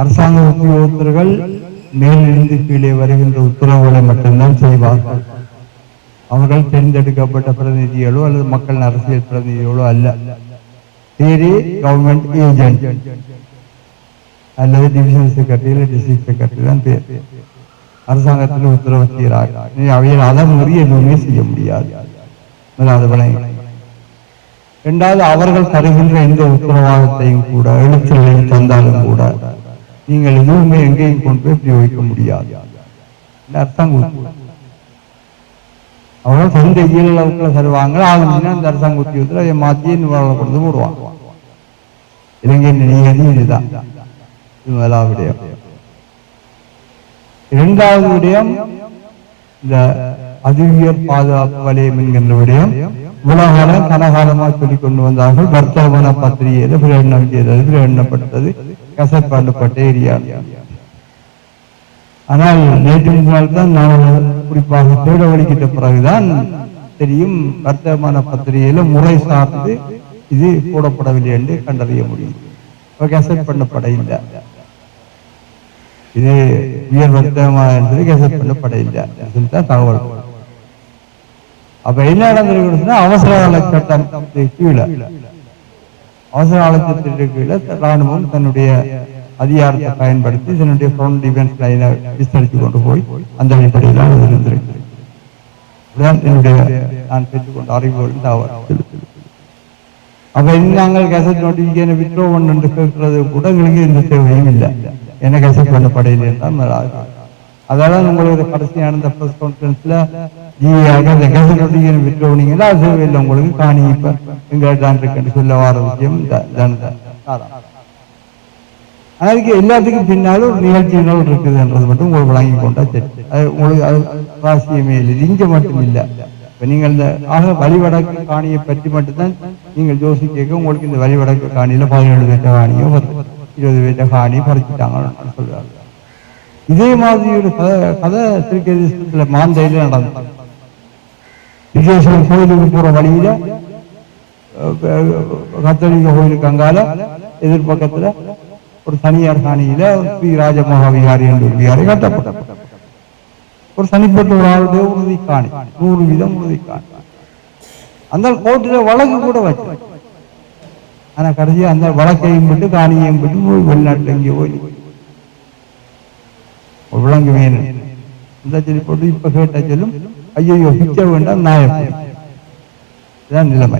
அரசாங்க உத்தியோகத்தர்கள் மேலிருந்து கீழே வருகின்ற உத்தரவுகளை மட்டும்தான் செய்வார்கள். அவர்கள் தேர்ந்தெடுக்கப்பட்ட பிரதிநிதிகளோ அல்லது மக்கள் அரசியல் பிரதிநிதிகளோ அல்ல. தேரி கவர்மெண்ட் ஏஜென்ட் அல்லது டிவிஷன் செக்ரட்டரி இல்லை டிஸ்ட்ரிக்ட் செக்ரட்டரி தான் பேர். அரசாங்கத்தில் உத்தரவு செய்கிறார்கள். அவையில் அதை மீறி எதுவுமே செய்ய முடியாது. இரண்டாவது, அவர்கள் தருகின்ற எந்த உத்தரவாதத்தையும் கூட எழுத்துறையில் தந்தாலும் கூட நீங்கள் எதுவுமே எங்கேயும் கொண்டு போய் பிரயோகிக்க முடியாது. அரசாங்கம் அவர்கள் சொந்த இயல்புல தருவாங்க. ஆகணும்னா அந்த அரசாங்க உத்தியோகத்தில் அதை மாற்றி கொண்டு போடுவாங்க. இலங்கையின் நியதி இதுதான். இது முதலாவது விடயம். இரண்டாவது விடயம், இந்த அதிவியர் பாதுகாப்பு வலயம் என்கின்ற விடயம் உலகாலம் கனகாலமாக சொல்லிக் கொண்டு வந்தார்கள். வர்த்தமான பத்திரிகையில பிரகடனம் செய்தது, பிரகடனப்பட்டது, கசட் பண்ணப்பட்ட ஏரியா. ஆனால் நேற்று முன்னாள் தான் நான் குறிப்பாக தேட வலிக்கிட்ட பிறகுதான் தெரியும், வர்த்தமான பத்திரிகையில முறை சார்ந்து இது போடப்படவில்லை என்று கண்டறிய முடியும். கசட் பண்ணப்பட இல்லை, இது உயர் வர்த்தகமாக கசட் பண்ணப்பட இல்லை சொல்லிதான் தகவல். அப்ப என்ன நடந்திருக்குன்னா, அவசர கால சட்டம் கீழே, அவசர கால சட்டத்திற்கு கீழே ராணுவம் தன்னுடைய அதிகாரத்தை பயன்படுத்தி தன்னுடைய ஃப்ரண்ட் டிஃபென்ஸ் லைனை விஸ்தரித்து கொண்டு போய் அந்த அடிப்படையில் இருந்திருக்கிறது. என்னுடைய நான் பெற்றுக்கொண்ட அறிவுகள் தவறு. அப்ப நாங்கள் கசட் நோட்டிபிகேஷன் வித்ரோ பண்ணு கேட்கறது கூட எங்களுக்கு எந்த தேவையும் இல்லை. என்ன கசட் பண்ணப்படையில என்றால் அதெல்லாம் உங்களுக்கு கடைசியான இந்த பிரஸ் கான்ஃபரன்ஸ்ல அந்த கசட் நோட்டிபிகேஷன் வித்ரோ பண்ணீங்கன்னா அது தேவையில்லை உங்களுக்கு. காணி இப்ப எங்க தான் இருக்குன்னு சொல்ல வர விஷயம் அதுக்கு எல்லாத்துக்கும் பின்னாலும் ஒரு நிகழ்ச்சிகள் இருக்குதுன்றது மட்டும் உங்களுக்கு வழங்கி கொண்டா சரி. அது உங்களுக்கு அது ராசியமே இல்லை, இங்க மட்டும் இல்லை. இப்ப நீங்கள் இந்த வழிவடக்கு காணியை பற்றி மட்டும்தான் நீங்கள் யோசிக்க, உங்களுக்கு இந்த வழிவடக்கு காணியில 17 பேற்ற காணியோ 20 பேற்ற காணி பறிச்சுட்டாங்கன்னு சொல்றாங்க. இதே மாதிரி ஒரு கதை திருக்கேதீஸ்வரத்துல மாந்தையில நடந்தது. விஜயேஸ்வரன் கோயிலுக்கு போற வழியில கத்தோலிக்க கோயிலுக்கு அங்கால எதிர்பக்கத்துல ஒரு தனியார் காணியில ஸ்ரீ ராஜமகாவிகாரி என்று விகாரி கட்டப்பட்ட ஒரு தனிப்பட்ட ஒரு ஆளுடைய உறுதி காணி, 100% உறுதி காணி. அந்த கோர்ட்டில வழக்கு கூட வச்சு, ஆனா கடைசியா அந்த வழக்கையும் விட்டு காணியையும் விட்டு வெளிநாட்டுல எங்கேயோ விளங்கு வேணும் இந்த சொல்லி போட்டு இப்ப கேட்ட சொல்லும் ஐயோ பிச்சை வேண்டாம் நாயதான் நிலைமை.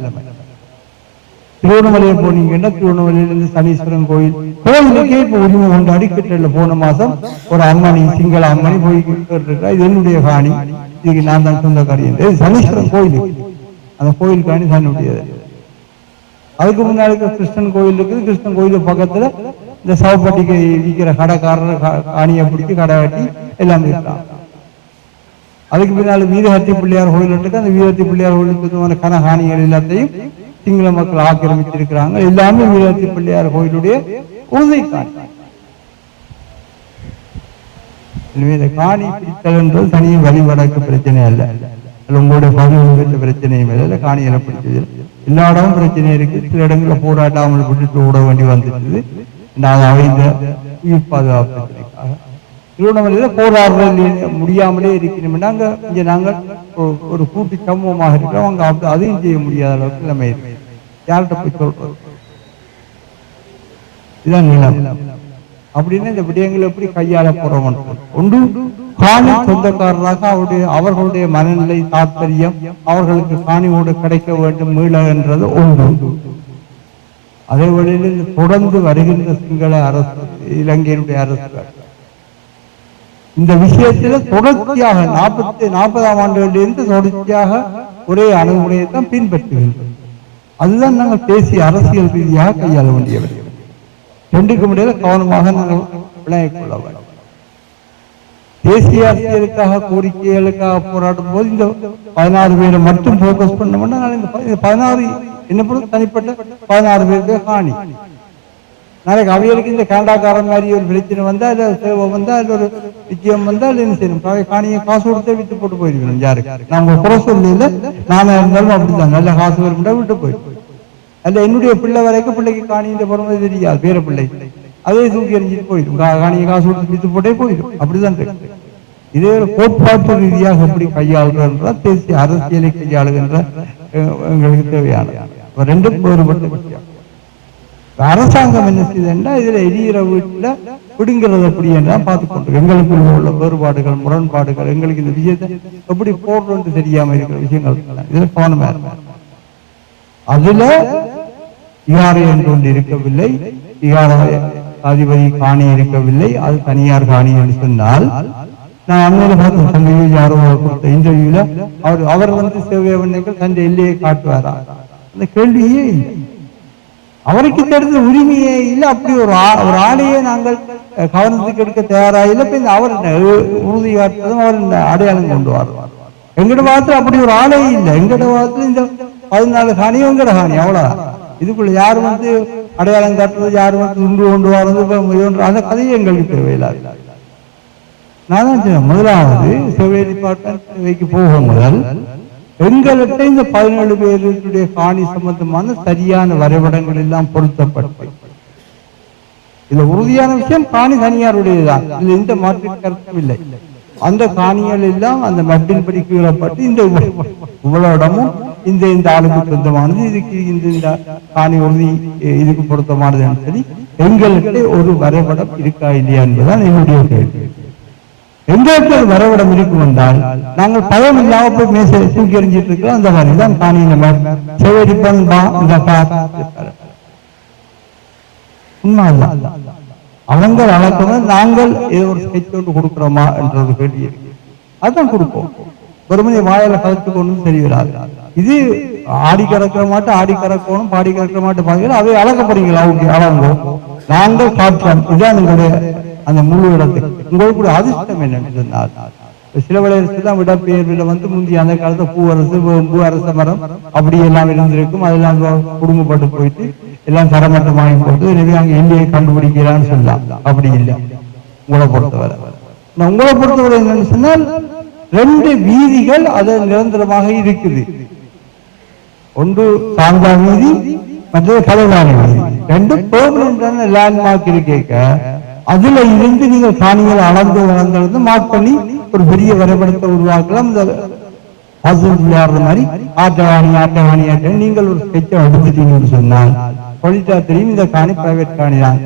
திருவண்ணாமலையை போனீங்கன்னா திருவண்ணாமலையிலிருந்து சனீஸ்வரன் கோயிலுக்கே இப்ப உரிமை கொண்டாடி கிட்ட போன மாசம் ஒரு அம்மணி, சிங்கள அம்மணி போய் கேட்டுருக்கா, இது என்னுடைய காணி, இதுக்கு நான் தான் சொந்தக்காரி என்று. சனீஸ்வரன் கோயிலுக்கு, அந்த கோயில் காணி தன்னுடையது. அதுக்கு முன்னாடி கிருஷ்ணன் கோயில் இருக்குது. கிருஷ்ணன் கோயிலுக்கு பக்கத்துல இந்த சவப்பட்டிக்கு விற்கிற கடைக்காரர் காணியை பிடிச்சி கடை கட்டி எல்லாமே இருக்காங்க. அதுக்கு பின்னால வீரஹத்தி பிள்ளையார் கோயில் இருக்கு. அந்த வீரஹத்தி பிள்ளையார் கோயிலுக்கு கனகாணிகள் எல்லாத்தையும் சிங்கள மக்கள் ஆக்கிரமிச்சிருக்கிறாங்க. எல்லாமே வீரஹத்தி பிள்ளையார் கோயிலுடைய உறுதி காணி. இந்த காணி பிடித்தல் என்றது தனியும் வழிவடக்கு பிரச்சனை அல்ல, உங்களுடைய பகுதி பிரச்சனையும் இல்லை. காணிகளை பிடிச்சது எல்லா இடமும் பிரச்சனை இருக்கு. சில இடங்களில் போராட்டாமல் விட்டுட்டு ஓட வேண்டி வந்துட்டு இந்த உயிர் பாதுகாப்பு பிரச்சனைக்காக திருவண்ணாமலையில போராடுறது முடியாமலே இருக்கணும்னா அங்க இங்க நாங்கள் ஒரு கூட்டு சமூகமாக இருக்கிறோம். அங்க அப்படி அதையும் செய்ய முடியாத அளவுக்கு நிலைமை இருக்கு. யார்கிட்ட போய் சொல்றது? இதுதான் நிலம். அப்படின்னு இந்த விடயங்கள் எப்படி கையாள போறோம்? ஒன்று காணி சொந்தக்காரராக அவர்களுடைய மனநிலை, தாற்பயம், அவர்களுக்கு காணியோடு கிடைக்க வேண்டும் மீள என்றது ஒன்று. அதே வழியில் தொடர்ந்து வருகின்ற சிங்கள அரசு, இலங்கையினுடைய அரசு இந்த விஷயத்துல தொடர்ச்சியாக 40ஆம் ஆண்டுகளிலிருந்து தொடர்ச்சியாக ஒரே அணுகுமுறையை தான் பின்பற்றுகின்றோம். அதுதான் நாங்கள் பேசிய அரசியல் ரீதியாக கையாள வேண்டியவர்கள். ரெண்டுக்கு முடியாத கவனமாக நாங்கள் விளங்கிக் கொள்ள வேண்டும். தேசிய அரசியலுக்காக, கோரிக்கைகளுக்காக போராடும் போது இந்த 16 பேரை மட்டும் போக்கஸ் பண்ணோம்னா இந்த 16 என்ன பொறுத்து தனிப்பட்ட 16 பேருக்கு காணி. நாளைக்கு அவைகளுக்கு இந்த கேண்டாக்காரன் மாதிரி ஒரு பிரச்சனை வந்தா, இல்ல சேவை வந்தா, இல்ல ஒரு நிச்சயம் வந்தா, இல்ல என்ன செய்யணும்? காணியை காசு கொடுத்தே விட்டு போட்டு போயிருக்கணும். யாருக்கு நாங்க குறை சொல்ல, நானா இருந்தாலும் அப்படிதான், நல்ல காசு வரும்டா விட்டு போயிருக்கோம். அல்ல என்னுடைய பிள்ளை வரைக்கும் பிள்ளைக்கு காணியின் பொறுமை தெரியாது, வேற பிள்ளை அதே தூக்கி எறிஞ்சிட்டு போயிடும், காணியை காசு கொடுத்து வித்து போட்டே போயிடும். அப்படிதான் இருக்கு. இதே கோட்பாட்டு ரீதியாக எப்படி கையாளுகின்ற தேசிய அரசியலை கையாளுகின்ற எங்களுக்கு தேவையான ரெண்டும் வேறுபட்ட விஷயம். அரசாங்கம் என்ன செய்யுதுன்னா இதுல எரியிற வீட்டுல பிடுங்கிறது எப்படி என்றா பார்த்துக்கொண்டு எங்களுக்குள்ள உள்ள வேறுபாடுகள் முரண்பாடுகள் எங்களுக்கு இந்த விஷயத்தை எப்படி போடுறது தெரியாம இருக்கிற விஷயங்கள் இதுல கவனமா இருக்கும். அதுல இகாரை என்று ஒன்று இருக்கவில்லை, இகாரை அதிபதி காணி இருக்கவில்லை, அது தனியார் காணி என்று சொன்னால் நான் அண்மையில பார்த்த சந்தையில் யாரோ கொடுத்த இன்டர்வியூல அவர் சேவையவர்கள் தன் எல்லையை காட்டுவாரா, அந்த கேள்வியே இல்லை. அவருக்கு தெரிந்த உரிமையே இல்லை. அப்படி ஒரு ஆணையை நாங்கள் கவனத்துக்கு எடுக்க தயாராக அவர் உறுதி காட்டுறதும் அவர் அடையாளம் கொண்டு வருவார். எங்கட வாரத்தில் அப்படி ஒரு ஆணை இல்லை. எங்கட வாரத்தில் இந்த 14 காணி எங்கட காணி அவ்வளவுதான். இதுக்குள்ள யாரு அடையாளம் காட்டுறது, யாரு துண்டு கொண்டு வர்றது, அந்த கதையை எங்களுக்கு தேவையில்லை. நான் தான் முதலாவது சேவை டிபார்ட்மெண்ட் போக முதல் எங்கள்கிட்ட இந்த 17 பேருடைய காணி சம்பந்தமான சரியான வரைபடங்கள் எல்லாம் பொருத்தப்பட்டு இதுல உறுதியான விஷயம் காணி தனியாருடையதான், இதுல எந்த மாற்று கருத்தும் இல்லை. அந்த காணிகள் எல்லாம் அந்த மட்டின்படி கீழப்பட்டு இந்த இவ்வளவு இடமும் இந்த ஆளுக்கு சொந்தமானது, இதுக்கு இந்த காணி உறுதி இதுக்கு பொருத்தமானது சொல்லி எங்கள்கிட்ட ஒரு வரைபடம் இருக்கா இல்லையா என்பதுதான் என்னுடைய கேள்வி. எங்களுக்கு வரைபடம் இருக்கும் என்றால் நாங்கள் பயம் இல்லாம போய் மேசை தூக்கி எறிஞ்சிட்டு இருக்கிறோம். அந்த மாதிரி தான் காணியில சேவடிப்பன் உண்மைதான். அவங்க வளர்க்கணும், நாங்கள் ஏதோ ஒரு ஸ்கெட்ச் ஒன்று கொடுக்கிறோமா என்ற ஒரு கேள்வி இருக்கு. அதுதான் கொடுப்போம். வெறுமனை வாயில கலத்து கொண்டு சரி வராது. இது ஆடி கறக்கிற மாட்டோம், ஆடி கறக்கணும், பாடி கறக்கிற மாட்டோம் பாத்தீங்கன்னா அவை அழகப்படுறீங்களா? அவங்க அழகோ நாங்கள் காட்டுறோம். இதுதான் எங்களுடைய அந்த முழு இடத்துக்கு. உங்களுக்கு அதிர்ஷ்டம் என்னன்னு சொன்னால் சில விளையாட்டுதான் விடப்பெயர்வுல முந்தைய அந்த காலத்துல பூவரசு பூ அரச மரம் அப்படி எல்லாம் இருந்திருக்கும். அதெல்லாம் குடும்பப்பட்டு போயிட்டு எல்லாம் தரமட்டமாகி போட்டு எனவே அங்க எல்லையை கண்டுபிடிக்கலான்னு சொல்லலாம். அப்படி இல்லை. உங்களை பொறுத்தவரை உங்களை பொறுத்தவரை என்னன்னு சொன்னால் 2 வீதிகள் அது நிரந்தரமாக இருக்குது. ஒன்று சாந்தா வீதி, மற்றது கலைவாணி வீதி. 2 பெர்மனன்டான லேண்ட்மார்க் இருக்க அதுல இருந்து நீங்கள் காணிகள் அளந்து மார்க் பண்ணி ஒரு பெரிய வரைபடத்தை உருவாக்கலாம். இந்த விளையாடுற மாதிரி ஆட்டவாணி நீங்கள் ஒரு ஸ்கெட்சை எடுத்துட்டீங்கன்னு சொன்னால் பொலிட்டா தெரியும் இந்த காணி பிரைவேட் காணி தான்,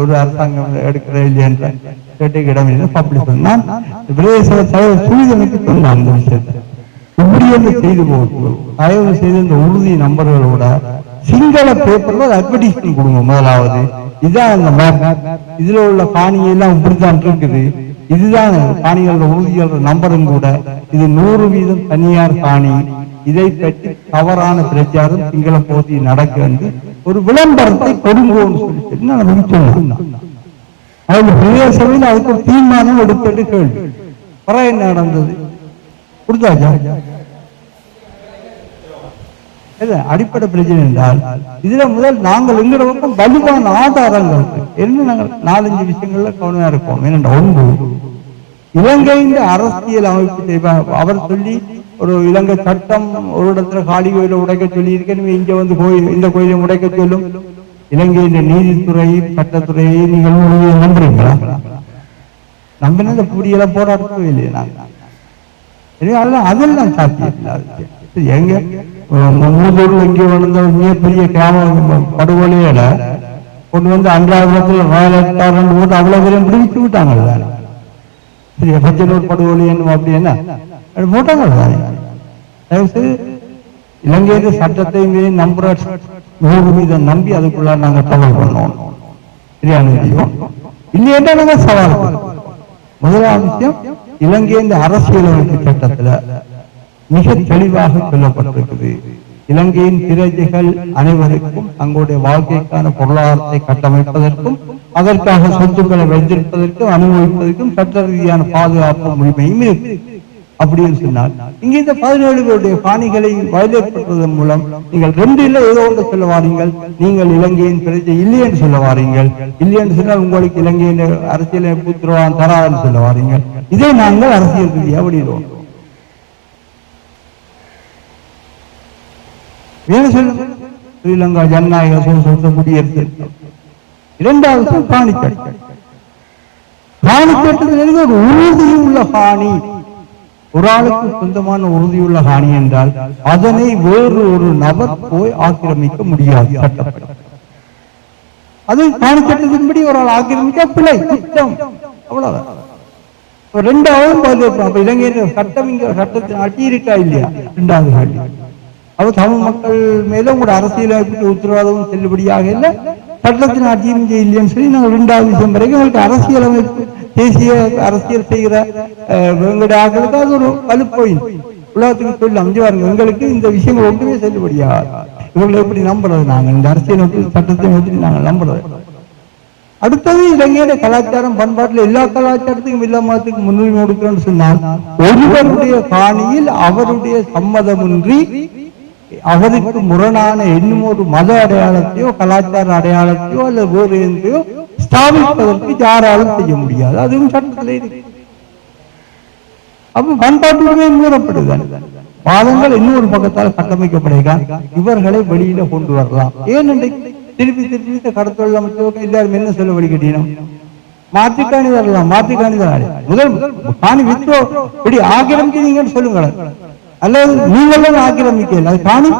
ஒரு அரசாங்கம் எடுக்கிற இல்லையன்ற கேட்டுக்கு இடம் இல்லை பப்ளிக் சொன்னால் சுழிதனுக்கு சொன்னான் அந்த விஷயத்தை இப்படி என்று செய்து போட்டு தயவு செய்து இந்த உறுதி நம்பர்களோட சிங்கள பேப்பர்ல அட்வர்டைஸ்மெண்ட் கொடுங்க. முதலாவது இதுதான் அந்த மேப், இதுல உள்ள காணியெல்லாம் இப்படித்தான் இருக்குது, இதுதான் காணிகளோட உறுதியோட நம்பரும் கூட, இது 100% தனியார் காணி, இதை பற்றி தவறான பிரச்சாரம் சிங்கள போட்டி நடக்க வந்து ஒரு விளம்பரத்தை கொடுங்கோன்னு சொல்லிட்டு நான் சொன்னேன். அதுல பெரிய சபையில் அதுக்கு ஒரு தீர்மானம் எடுத்துட்டு கேள்வி பர என்ன நடந்தது கொடுத்தாச்சா? அடிப்படை பிரச்சனை என்றால் இதுல முதல் நாங்கள் எங்கிற பக்கம் வலுவான ஆதாரங்கள் என்ன நாங்கள் 4-5 விஷயங்கள்ல கவனமா இருப்போம். ஏனென்ற ஒன்று இலங்கையின் அரசியல் அமைப்பு அவர் சொல்லி ஒரு இலங்கை சட்டம் ஒரு இடத்துல காளி கோயிலை உடைக்க சொல்லி இருக்கேன், இங்க கோயில் இந்த கோயிலை உடைக்க சொல்லும். இலங்கையின் நீதித்துறை சட்டத்துறையை நீங்கள் நம்புறீங்களா? நம்பின இந்த புடியெல்லாம் போராட்டவே இல்லையே நாங்கள். அதெல்லாம் சாத்தியம் இல்லாத எங்க மூதூர்ல இங்கே வளர்ந்த மிகப்பெரிய கிராம படுகொலையில கொண்டு அன்றாடத்துல வயலட்டாரண்டு போட்டு அவ்வளவு பேரையும் விடுவிச்சு விட்டாங்க. சரியா பச்சனூர் படுகொலை என்னும் அப்படி என்ன போட்டாங்க தானே. தயவுசெய்து இலங்கையில சட்டத்தை நம்புற 100% நம்பி அதுக்குள்ள நாங்க தகவல் பண்ணோம். சரியான இல்லையா நாங்க சவால். முதலாவது விஷயம் இலங்கையின் அரசியலமைப்பு சட்டத்துல மிக தெளிவாக சொல்லப்பட்டிருக்குது. இலங்கையின் பிரஜைகள் அனைவருக்கும் தங்களுடைய வாழ்க்கைக்கான பொருளாதாரத்தை கட்டமைப்பதற்கும் அதற்காக சொத்துக்களை வைத்திருப்பதற்கும் அனுபவிப்பதற்கும் சட்ட ரீதியான பாதுகாப்பு உரிமையும் இருக்கு. அப்படின்னு சொன்னால் இங்க இந்த 17 பேருடைய காணிகளை வயலேட் பண்றதன் மூலம் நீங்கள் 2 இல்ல ஏதோ ஒன்று சொல்ல வாரீங்கள். நீங்கள் இலங்கையின் பிரஜை இல்லையென்று சொல்ல வாரீங்கள். இல்லையென்று சொன்னால் உங்களுக்கு இலங்கையின் அரசியலமைப்பு உத்தரவாதம் தராதுன்னு சொல்ல வாரீங்கள். இதை நாங்கள் அரசியல் ரீதியாக வெளியிடுவோம். ஸ்ரீலங்கா ஜனநாயக சொந்த குடியரசு இரண்டாவது காணிக்கட்டு. காணிக்கட்டுதல் ஒரு உறுதியுள்ள காணி, ஒரு ஆளுக்கு சொந்தமான உறுதியுள்ள காணி என்றால் அதனை வேறு ஒரு நபர் போய் ஆக்கிரமிக்க முடியாது சட்டப்படி. அது காணிக்கட்டத்தின்படி ஒரு ஆள் ஆக்கிரமிக்க பிழை, குற்றம், அவ்வளவுதான். ரெண்டாவது இலங்கையின் சட்டம், இங்க சட்டத்தின் அடி இருக்கா இல்லையா? இரண்டாவது கேள்வி. அவ தமிழ் மக்கள் மேல உங்களோட அரசியலமைப்பு உத்தரவாதமும் செல்லுபடியாக இல்லை, சட்டத்தின் ஆட்சியும் இல்லைன்னு சொல்லி நாங்கள் 2வது விஷயம் வரைக்கும் எங்களுக்கு அரசியலமைப்பு, தேசிய அரசியல் செய்கிற எங்களுடைய ஆக்களுக்கு அது ஒரு வலுப்போயின் உலகத்துக்கு சொல்லி அமைஞ்சுவாருங்க. எங்களுக்கு இந்த விஷயங்கள் ஒன்றுமே செல்லுபடியாக இவங்களை எப்படி நம்புறது? நாங்கள் இந்த அரசியலமைப்பு சட்டத்தை எப்படி நாங்கள் நம்புறது? அடுத்தது இலங்கையோட கலாச்சாரம் பண்பாட்டில் எல்லா கலாச்சாரத்துக்கும் எல்லா மதத்துக்கும் முன்னுரிமை கொடுக்கிறோம்னு சொன்னால் ஒருவருடைய காணியில் அவருடைய சம்மதமின்றி அவருக்கு முரணான இன்னும் ஒரு மத அடையாளத்தையோ கலாச்சார அடையாளத்தையோ அல்லது வேறு எந்தையோ ஸ்தாபிப்பதற்கு யாராலும் செய்ய முடியாது. அதுவும் சட்டத்திலே இருக்கு. அப்ப பண்பாட்டுமே மீறப்படுது. வாதங்கள் இன்னொரு பக்கத்தால் கட்டமைக்கப்படுகிறான். இவர்களை வெளியில கொண்டு வரலாம். ஏனென்றை திருப்பி திருப்பி கடத்தொழில் அமைச்சவங்க எல்லாரும் என்ன சொல்ல வழிகட்டினோம்? மாற்றிக்காணி தரலாம், மாற்றிக்காணி தராது. முதல் காணி வித்தோ இப்படி ஆக்கிரமிக்கிறீங்கன்னு சொல்லுங்களேன், அல்லது நீங்களும் ஆக்கிரமிக்கல, அது காணி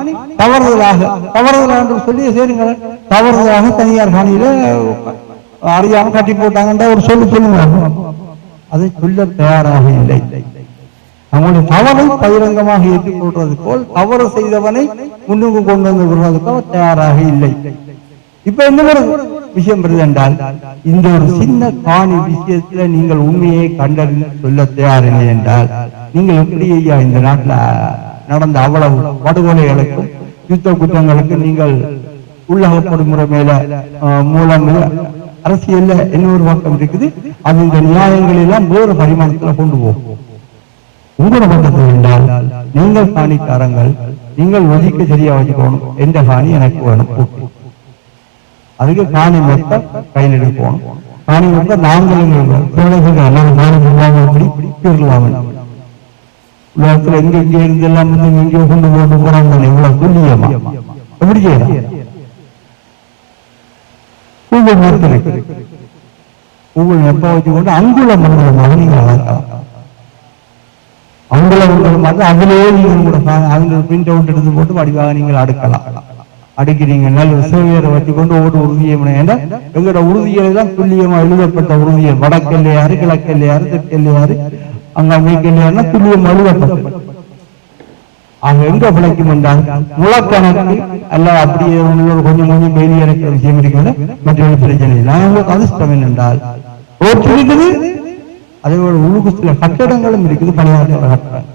தவறுதலாக சொல்லி சேருங்களேன். தவறுதலாக தனியார் காணியில அறியாம கட்டி போட்டாங்கன்றா ஒரு சொல்லுங்க. அதை சொல்ல தயாராக இல்லை. அவங்களுடைய தவறை பகிரங்கமாக ஏற்றுக்கொள்றது போல் தவறு செய்தவனை முன்னுக்கு கொண்டு வந்து விடுறதுக்கோ தயாராக இல்லை. இப்ப என்ன ஒரு விஷயம் வருது என்றால், இந்த ஒரு சின்ன காணி விஷயத்துல நீங்கள் உண்மையை கண்டறிந்து சொல்ல தயாரில்லை என்றால் நீங்கள் எப்படி இந்த நாட்டில் நடந்த அவ்வளவு படுகொலைகளுக்கும் யுத்த குற்றங்களுக்கும் நீங்கள் உள்ளகப்படும் முறை மேல மூலம் அரசியல்ல இன்னொரு பக்கம் இருக்குது. அது இந்த நியாயங்கள் எல்லாம் வேறு பரிமாணத்துல கொண்டு போகும். உங்களோட பக்கத்தில் என்றால் நீங்கள் காணிக்காரங்கள், நீங்கள் ஒதுக்க சரியா வச்சுக்கணும். எந்த காணி எனக்கு வேணும், அதுக்கு காணி மொத்த கையில் எடுக்கணும். காணி மொத்த நாங்களும் உலகத்துல எங்க இங்க இருந்து எல்லாம் எங்கேயோ கொண்டு போட்டு போறாங்க. இவ்வளவு துல்லியமா எப்படி செய்யலாம்? கூகுள் மேப் இருக்கு. கூகுள் மேப்பை வச்சுக்கொண்டு அங்குல மண்டலமாக நீங்க வளர்க்கலாம். அங்குல மண்டலமாக அதிலேயே நீங்கள் கூட அதுல பிரிண்ட் அவுட் எடுத்து போட்டு வடிவாக நீங்கள் அடுக்கலாம். அடுக்கிறீங்க நல்ல சேவையரை வச்சுக்கொண்டு ஒவ்வொரு உறுதியை எங்களோட உறுதியை தான் துல்லியமா எழுதப்பட்ட உறுதியை. வடக்கெல்லையாரு, கிழக்கெல்லையாரு, தெற்கெல்லையாரு, அங்க மேற்கெல்லையாருன்னா துல்லியமா எழுதப்பட்டது. அங்க எங்க பிழைக்கும் என்றால் முளக்கணக்கு அல்ல, அப்படியே கொஞ்சம் கொஞ்சம் வெளியே இறக்கிற விஷயம் இருக்கிறது. மற்ற பிரச்சனை இல்லை. உங்களுக்கு அதிர்ஷ்டம் என்னென்றால் ரோட்டு இருக்குது, அதே போல உழுகு சில கட்டடங்களும் இருக்குது, பணியாற்ற கட்டடம்.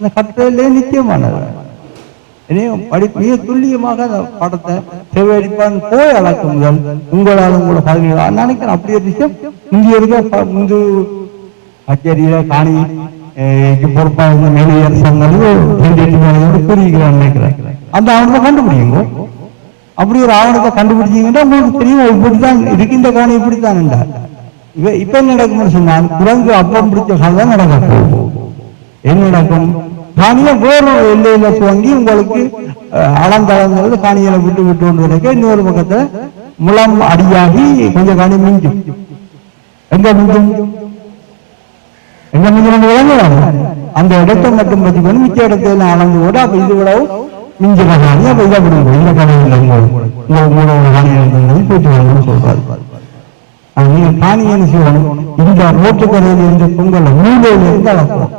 இந்த கட்டடத்திலே நிச்சயமானது மிக துல்லியமாக அந்த படத்தை செவ்வடிப்பான் போய் அளக்க முதல் உங்களாலும் கூட பதினேழு நினைக்கிறேன். அப்படி ஒரு விஷயம் இந்திய இருக்க முந்து கச்சேரியில காணி பொறுப்பா இருந்த மேலே கூறியிருக்கிறான் நினைக்கிறேன். அந்த ஆவணத்தை கண்டுபிடிங்க. அப்படி ஒரு ஆவணத்தை கண்டுபிடிச்சீங்கன்னா உங்களுக்கு தெரியும் இப்படித்தான் இருக்கின்ற காணி இப்படித்தான் என்றார். இப்ப என்ன நடக்கும்னு சொன்னால் குரங்கு அப்பம் பிடிச்ச காலம் நடக்கும். என்ன நடக்கும்? காணியை வேறு எல்லையில துவங்கி உங்களுக்கு அளந்தளந்தது காணியில விட்டு விட்டு கொண்டு இன்னொரு பக்கத்துல முளம் அடியாகி கொஞ்சம் காணி மிஞ்சும். எங்க மிஞ்சும்? எங்க மிஞ்சும் விளங்குவாங்க. அந்த இடத்தை மட்டும் பற்றிக்கொண்டு மிச்ச இடத்துல அளந்து கூட அப்ப இது விடவும் மிஞ்சிற காணி. அப்ப இதை விடுங்க, இந்த காணியில் காணியில் போட்டு சொல்றாரு. நீங்க காணி என்ன செய்யணும்? இந்த ரோட்டுக்கரையில் இருந்த பொங்கல் மூலையில இருந்து அளப்போம்.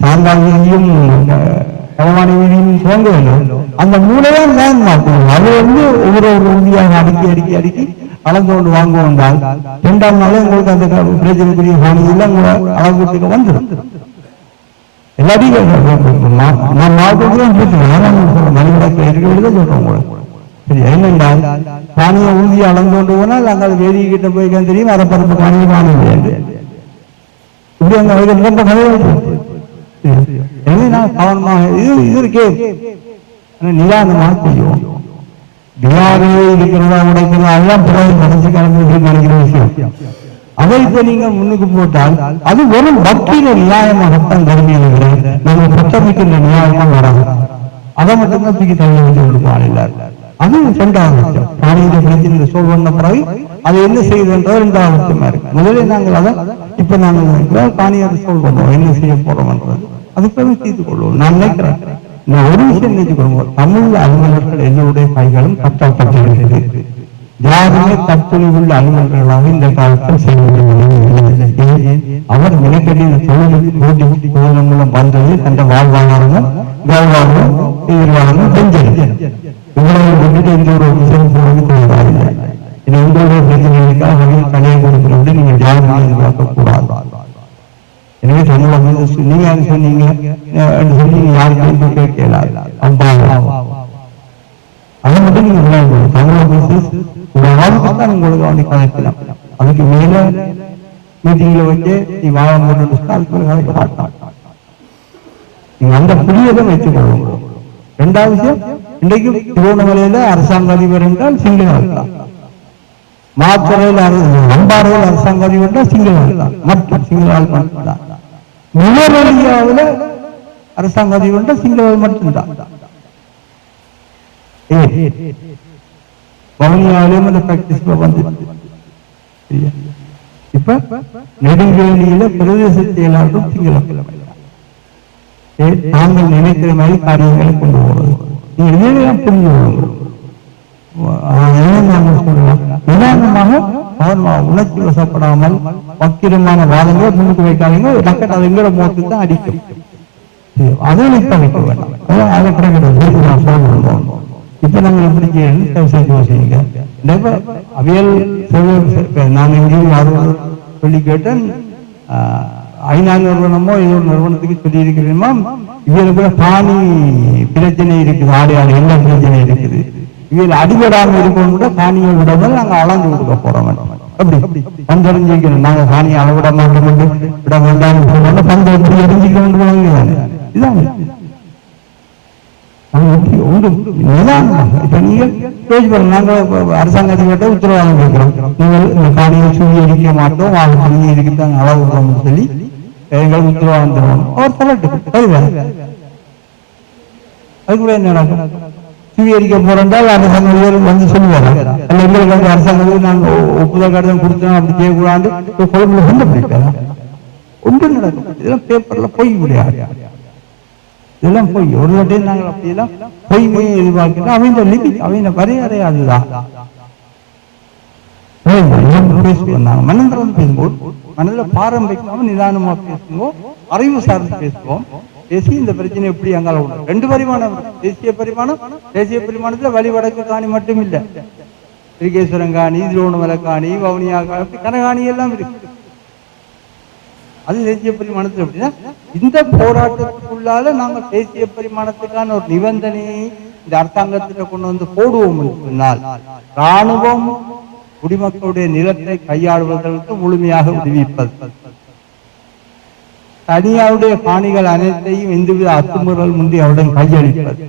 சாந்தாங்கியும் கவமானி வீதியும் துவங்க வேண்டும். அந்த மூலைதான் தான் மாற்றணும். அது ஒவ்வொரு உறுதியாக அடுக்கி அளந்து கொண்டு வாங்க வந்தால் 2ஆம் நாளே உங்களுக்கு அந்த பிரச்சனைக்குரிய காணி எல்லாம் அளவுக்கு வந்துடும். எல்லாத்தையும் நான் மாவட்டத்திலும் மணிவிடக்கு இருக்கிறது சொல்றோம் கூட. சரி, என்னென்றால் காணியை உறுதியை அளந்து கொண்டு போனால் அங்கே வேதி கிட்ட போய் தெரியும் அரைப்பரப்பு காணியை காணவில்லை என்று இப்படி அங்கே ரொம்ப கதையாக கவனமாக இது இருக்கே நிதானமாக செய்யும். தியாகவே இருக்கிறதா உடைக்கிறதா அதெல்லாம் பிறகு மனசு கலந்து நினைக்கிற விஷயம். அதை இப்ப நீங்க முன்னுக்கு போட்டால் அது வெறும் பக்தியில நியாயமாகத்தான் கருமையாக நம்ம புத்தமிக்கின்ற நியாயமா வராது. அதை மட்டும்தான் தூக்கி தள்ளி வச்சு கொடுப்பான் எல்லாரும். அது 2வது பட்சம். காணியில பிரச்சனை சோல் பண்ண பிறகு அது என்ன செய்யுதுன்றது 2வது பட்சமா இருக்கு. முதலில் நாங்கள் அதை இப்ப நாங்கள் காணியை சோல் பண்ணுவோம், என்ன செய்ய போறோம்ன்றது அதுக்காக தீர்த்து கொள்வோம். நான் நினைக்கிறேன், நான் ஒரு விஷயம் நினைச்சுக்கொள்வோம், தமிழ் அலுவலர்கள் எல்லோருடைய கைகளும் கட்டப்பட்டிருக்கிறது. யாருமே தற்துணிவுள்ள அலுவலர்களாக இந்த காலத்தில் செய்ய அவர் மிகப்பெரிய தொழில் மூலம் வந்தது தந்த வாழ்வாதாரமும் வாழ்வாதாரமும் எதிர்வாதமும் செஞ்சது. இவ்வளவு விட்டுட்டு எந்த ஒரு விஷயம் போறது தேவையில்லை. இது உங்களுடைய பிரச்சனைகளுக்காக வகையில் தலையை கொடுக்கிறது நீங்கள் யாருமே எதிர்பார்க்க கூடாது. எனவே தமிழ் நீங்க யாரு சொன்னீங்க சொல்லி யாருக்கும் கேட்கல. அதை மட்டும் நீங்க விளையாடுவோம். தமிழ் உங்களுக்கு அவனை கதைக்கலாம். அதுக்கு மேல மீட்டிங்ல வச்சு நீ வாழ முடியும் அதுக்கு மேல கதைக்க மாட்டான். நீங்க அந்த புரியதை வைத்துக் கொள்ளும். 2வது விஷயம், இன்றைக்கு திருவண்ணாமலையில அரசாங்க அதிபர் என்றால் சிங்களவர் தான். மாத்தறையில் அம்பாறையில் அரசாங்க அதிபர் என்றால் சிங்களவர் தான், மற்றும் சிங்களவால் மட்டும்தான். நுவரெலியாவில் அரசாங்க அதிபர் என்றால் சிங்களவர் மட்டும்தான். வவுனியாவிலும் அந்த பிராக்டிஸ் வந்து இப்ப நெடுங்கேணியில பிரதேச செயலாளரும் சிங்கள நாங்கள் நினைக்கிற மாதிரி காரியங்களை கொண்டு போறது. நீங்க இதெல்லாம் புரிஞ்சு நிதானமாக உணர்ச்சி வசப்படாமல் வக்கிரமான வாதங்களை முன்னுக்கு வைக்காதீங்க. டக்கெட் அது எங்களோட முகத்துக்கு தான் அடிக்கும். அதை நிற்க வைக்க வேண்டாம். அதை கிடைக்கிறது நான் சொல்லுவோம். இப்ப நாங்கள் எப்படி செய்யுங்க அவியல் நான் எங்கேயும் யாரும் சொல்லி கேட்டேன். ஐநா நிறுவனமோ ஏதோ நிறுவனத்துக்கு சொல்லி இருக்கிறேமா, இவருக்கு கூட பாணி பிரச்சனை இருக்குது, ஆடு என்ன பிரச்சனை இருக்குது, இவள் அடிபடாம இருக்கணும் கூட காணியை விடாமல் நாங்க அளந்து கொடுக்க போறோம். அப்படி பஞ்சறிஞ்சிக்கணும். நாங்க காணியை அளவிட மாட்டோம் விட வேண்டாம் பஞ்ச எப்படி எரிஞ்சிக்க வேண்டும். இதான் அரசாங்க அதிகாரிட்ட உத்தரவாதம் கேட்கிறோம். நீங்கள் காணியை சுவீகரிக்க மாட்டோம், காணியை இருக்குதான் அளவு சொல்லி எங்களுக்கு உத்தரவாதம் தருவோம். அவர் தரட்டு அது கூட என்ன நடக்கும்? சுவீகரிக்க போறேன்றால் அரசாங்க வந்து சொல்லுவாங்க, எங்களுக்கு அரசாங்கம் நாங்கள் ஒப்புதல் கடிதம் கொடுத்தோம் அப்படி செய்யக்கூடாது குழம்புல கொண்டு போயிட்டாங்க. ஒன்று நடக்கும். இதெல்லாம் பேப்பர்ல போய் முடியாது. இதெல்லாம் போய் ஒரு டைம் நாங்கள் அப்படியெல்லாம் பொய்மையை எதிர்பார்க்கிறோம். அவங்க லிமிட் அவங்க வரையறை அதுதான். பேசுவோம் நாங்கள் மனந்திரம் பேசும்போது மனதில் பாரம் வைக்காம நிதானமா பேசுவோம், அறிவு சார்ந்து பேசுவோம். பேசி இந்த பிரச்சனை எப்படி அங்கால 2 பரிமாணம், தேசிய பரிமாணம். தேசிய பரிமாணத்துல வழிவடக்கு காணி மட்டும் இல்லை, திருகேஸ்வரம் காணி, திருவண்ணாமலை காணி, வவுனியா காணி, கனகாணி எல்லாம் இருக்கு. அது தேசிய பரிமாணத்தில் அப்படின்னா இந்த போராட்டத்துக்குள்ளால நாங்கள் தேசிய பரிமாணத்துக்கான ஒரு நிபந்தனையை இந்த அரசாங்கத்திட்ட கொண்டு வந்து போடுவோம் சொன்னால் ராணுவம் குடிமக்களுடைய நிலத்தை கையாளுவதற்கு முழுமையாக விடுவிப்பது, தனியாருடைய காணிகள் அனைத்தையும் எந்தவித அத்துமுறல் முந்தி அவருடன் கையளிப்பது,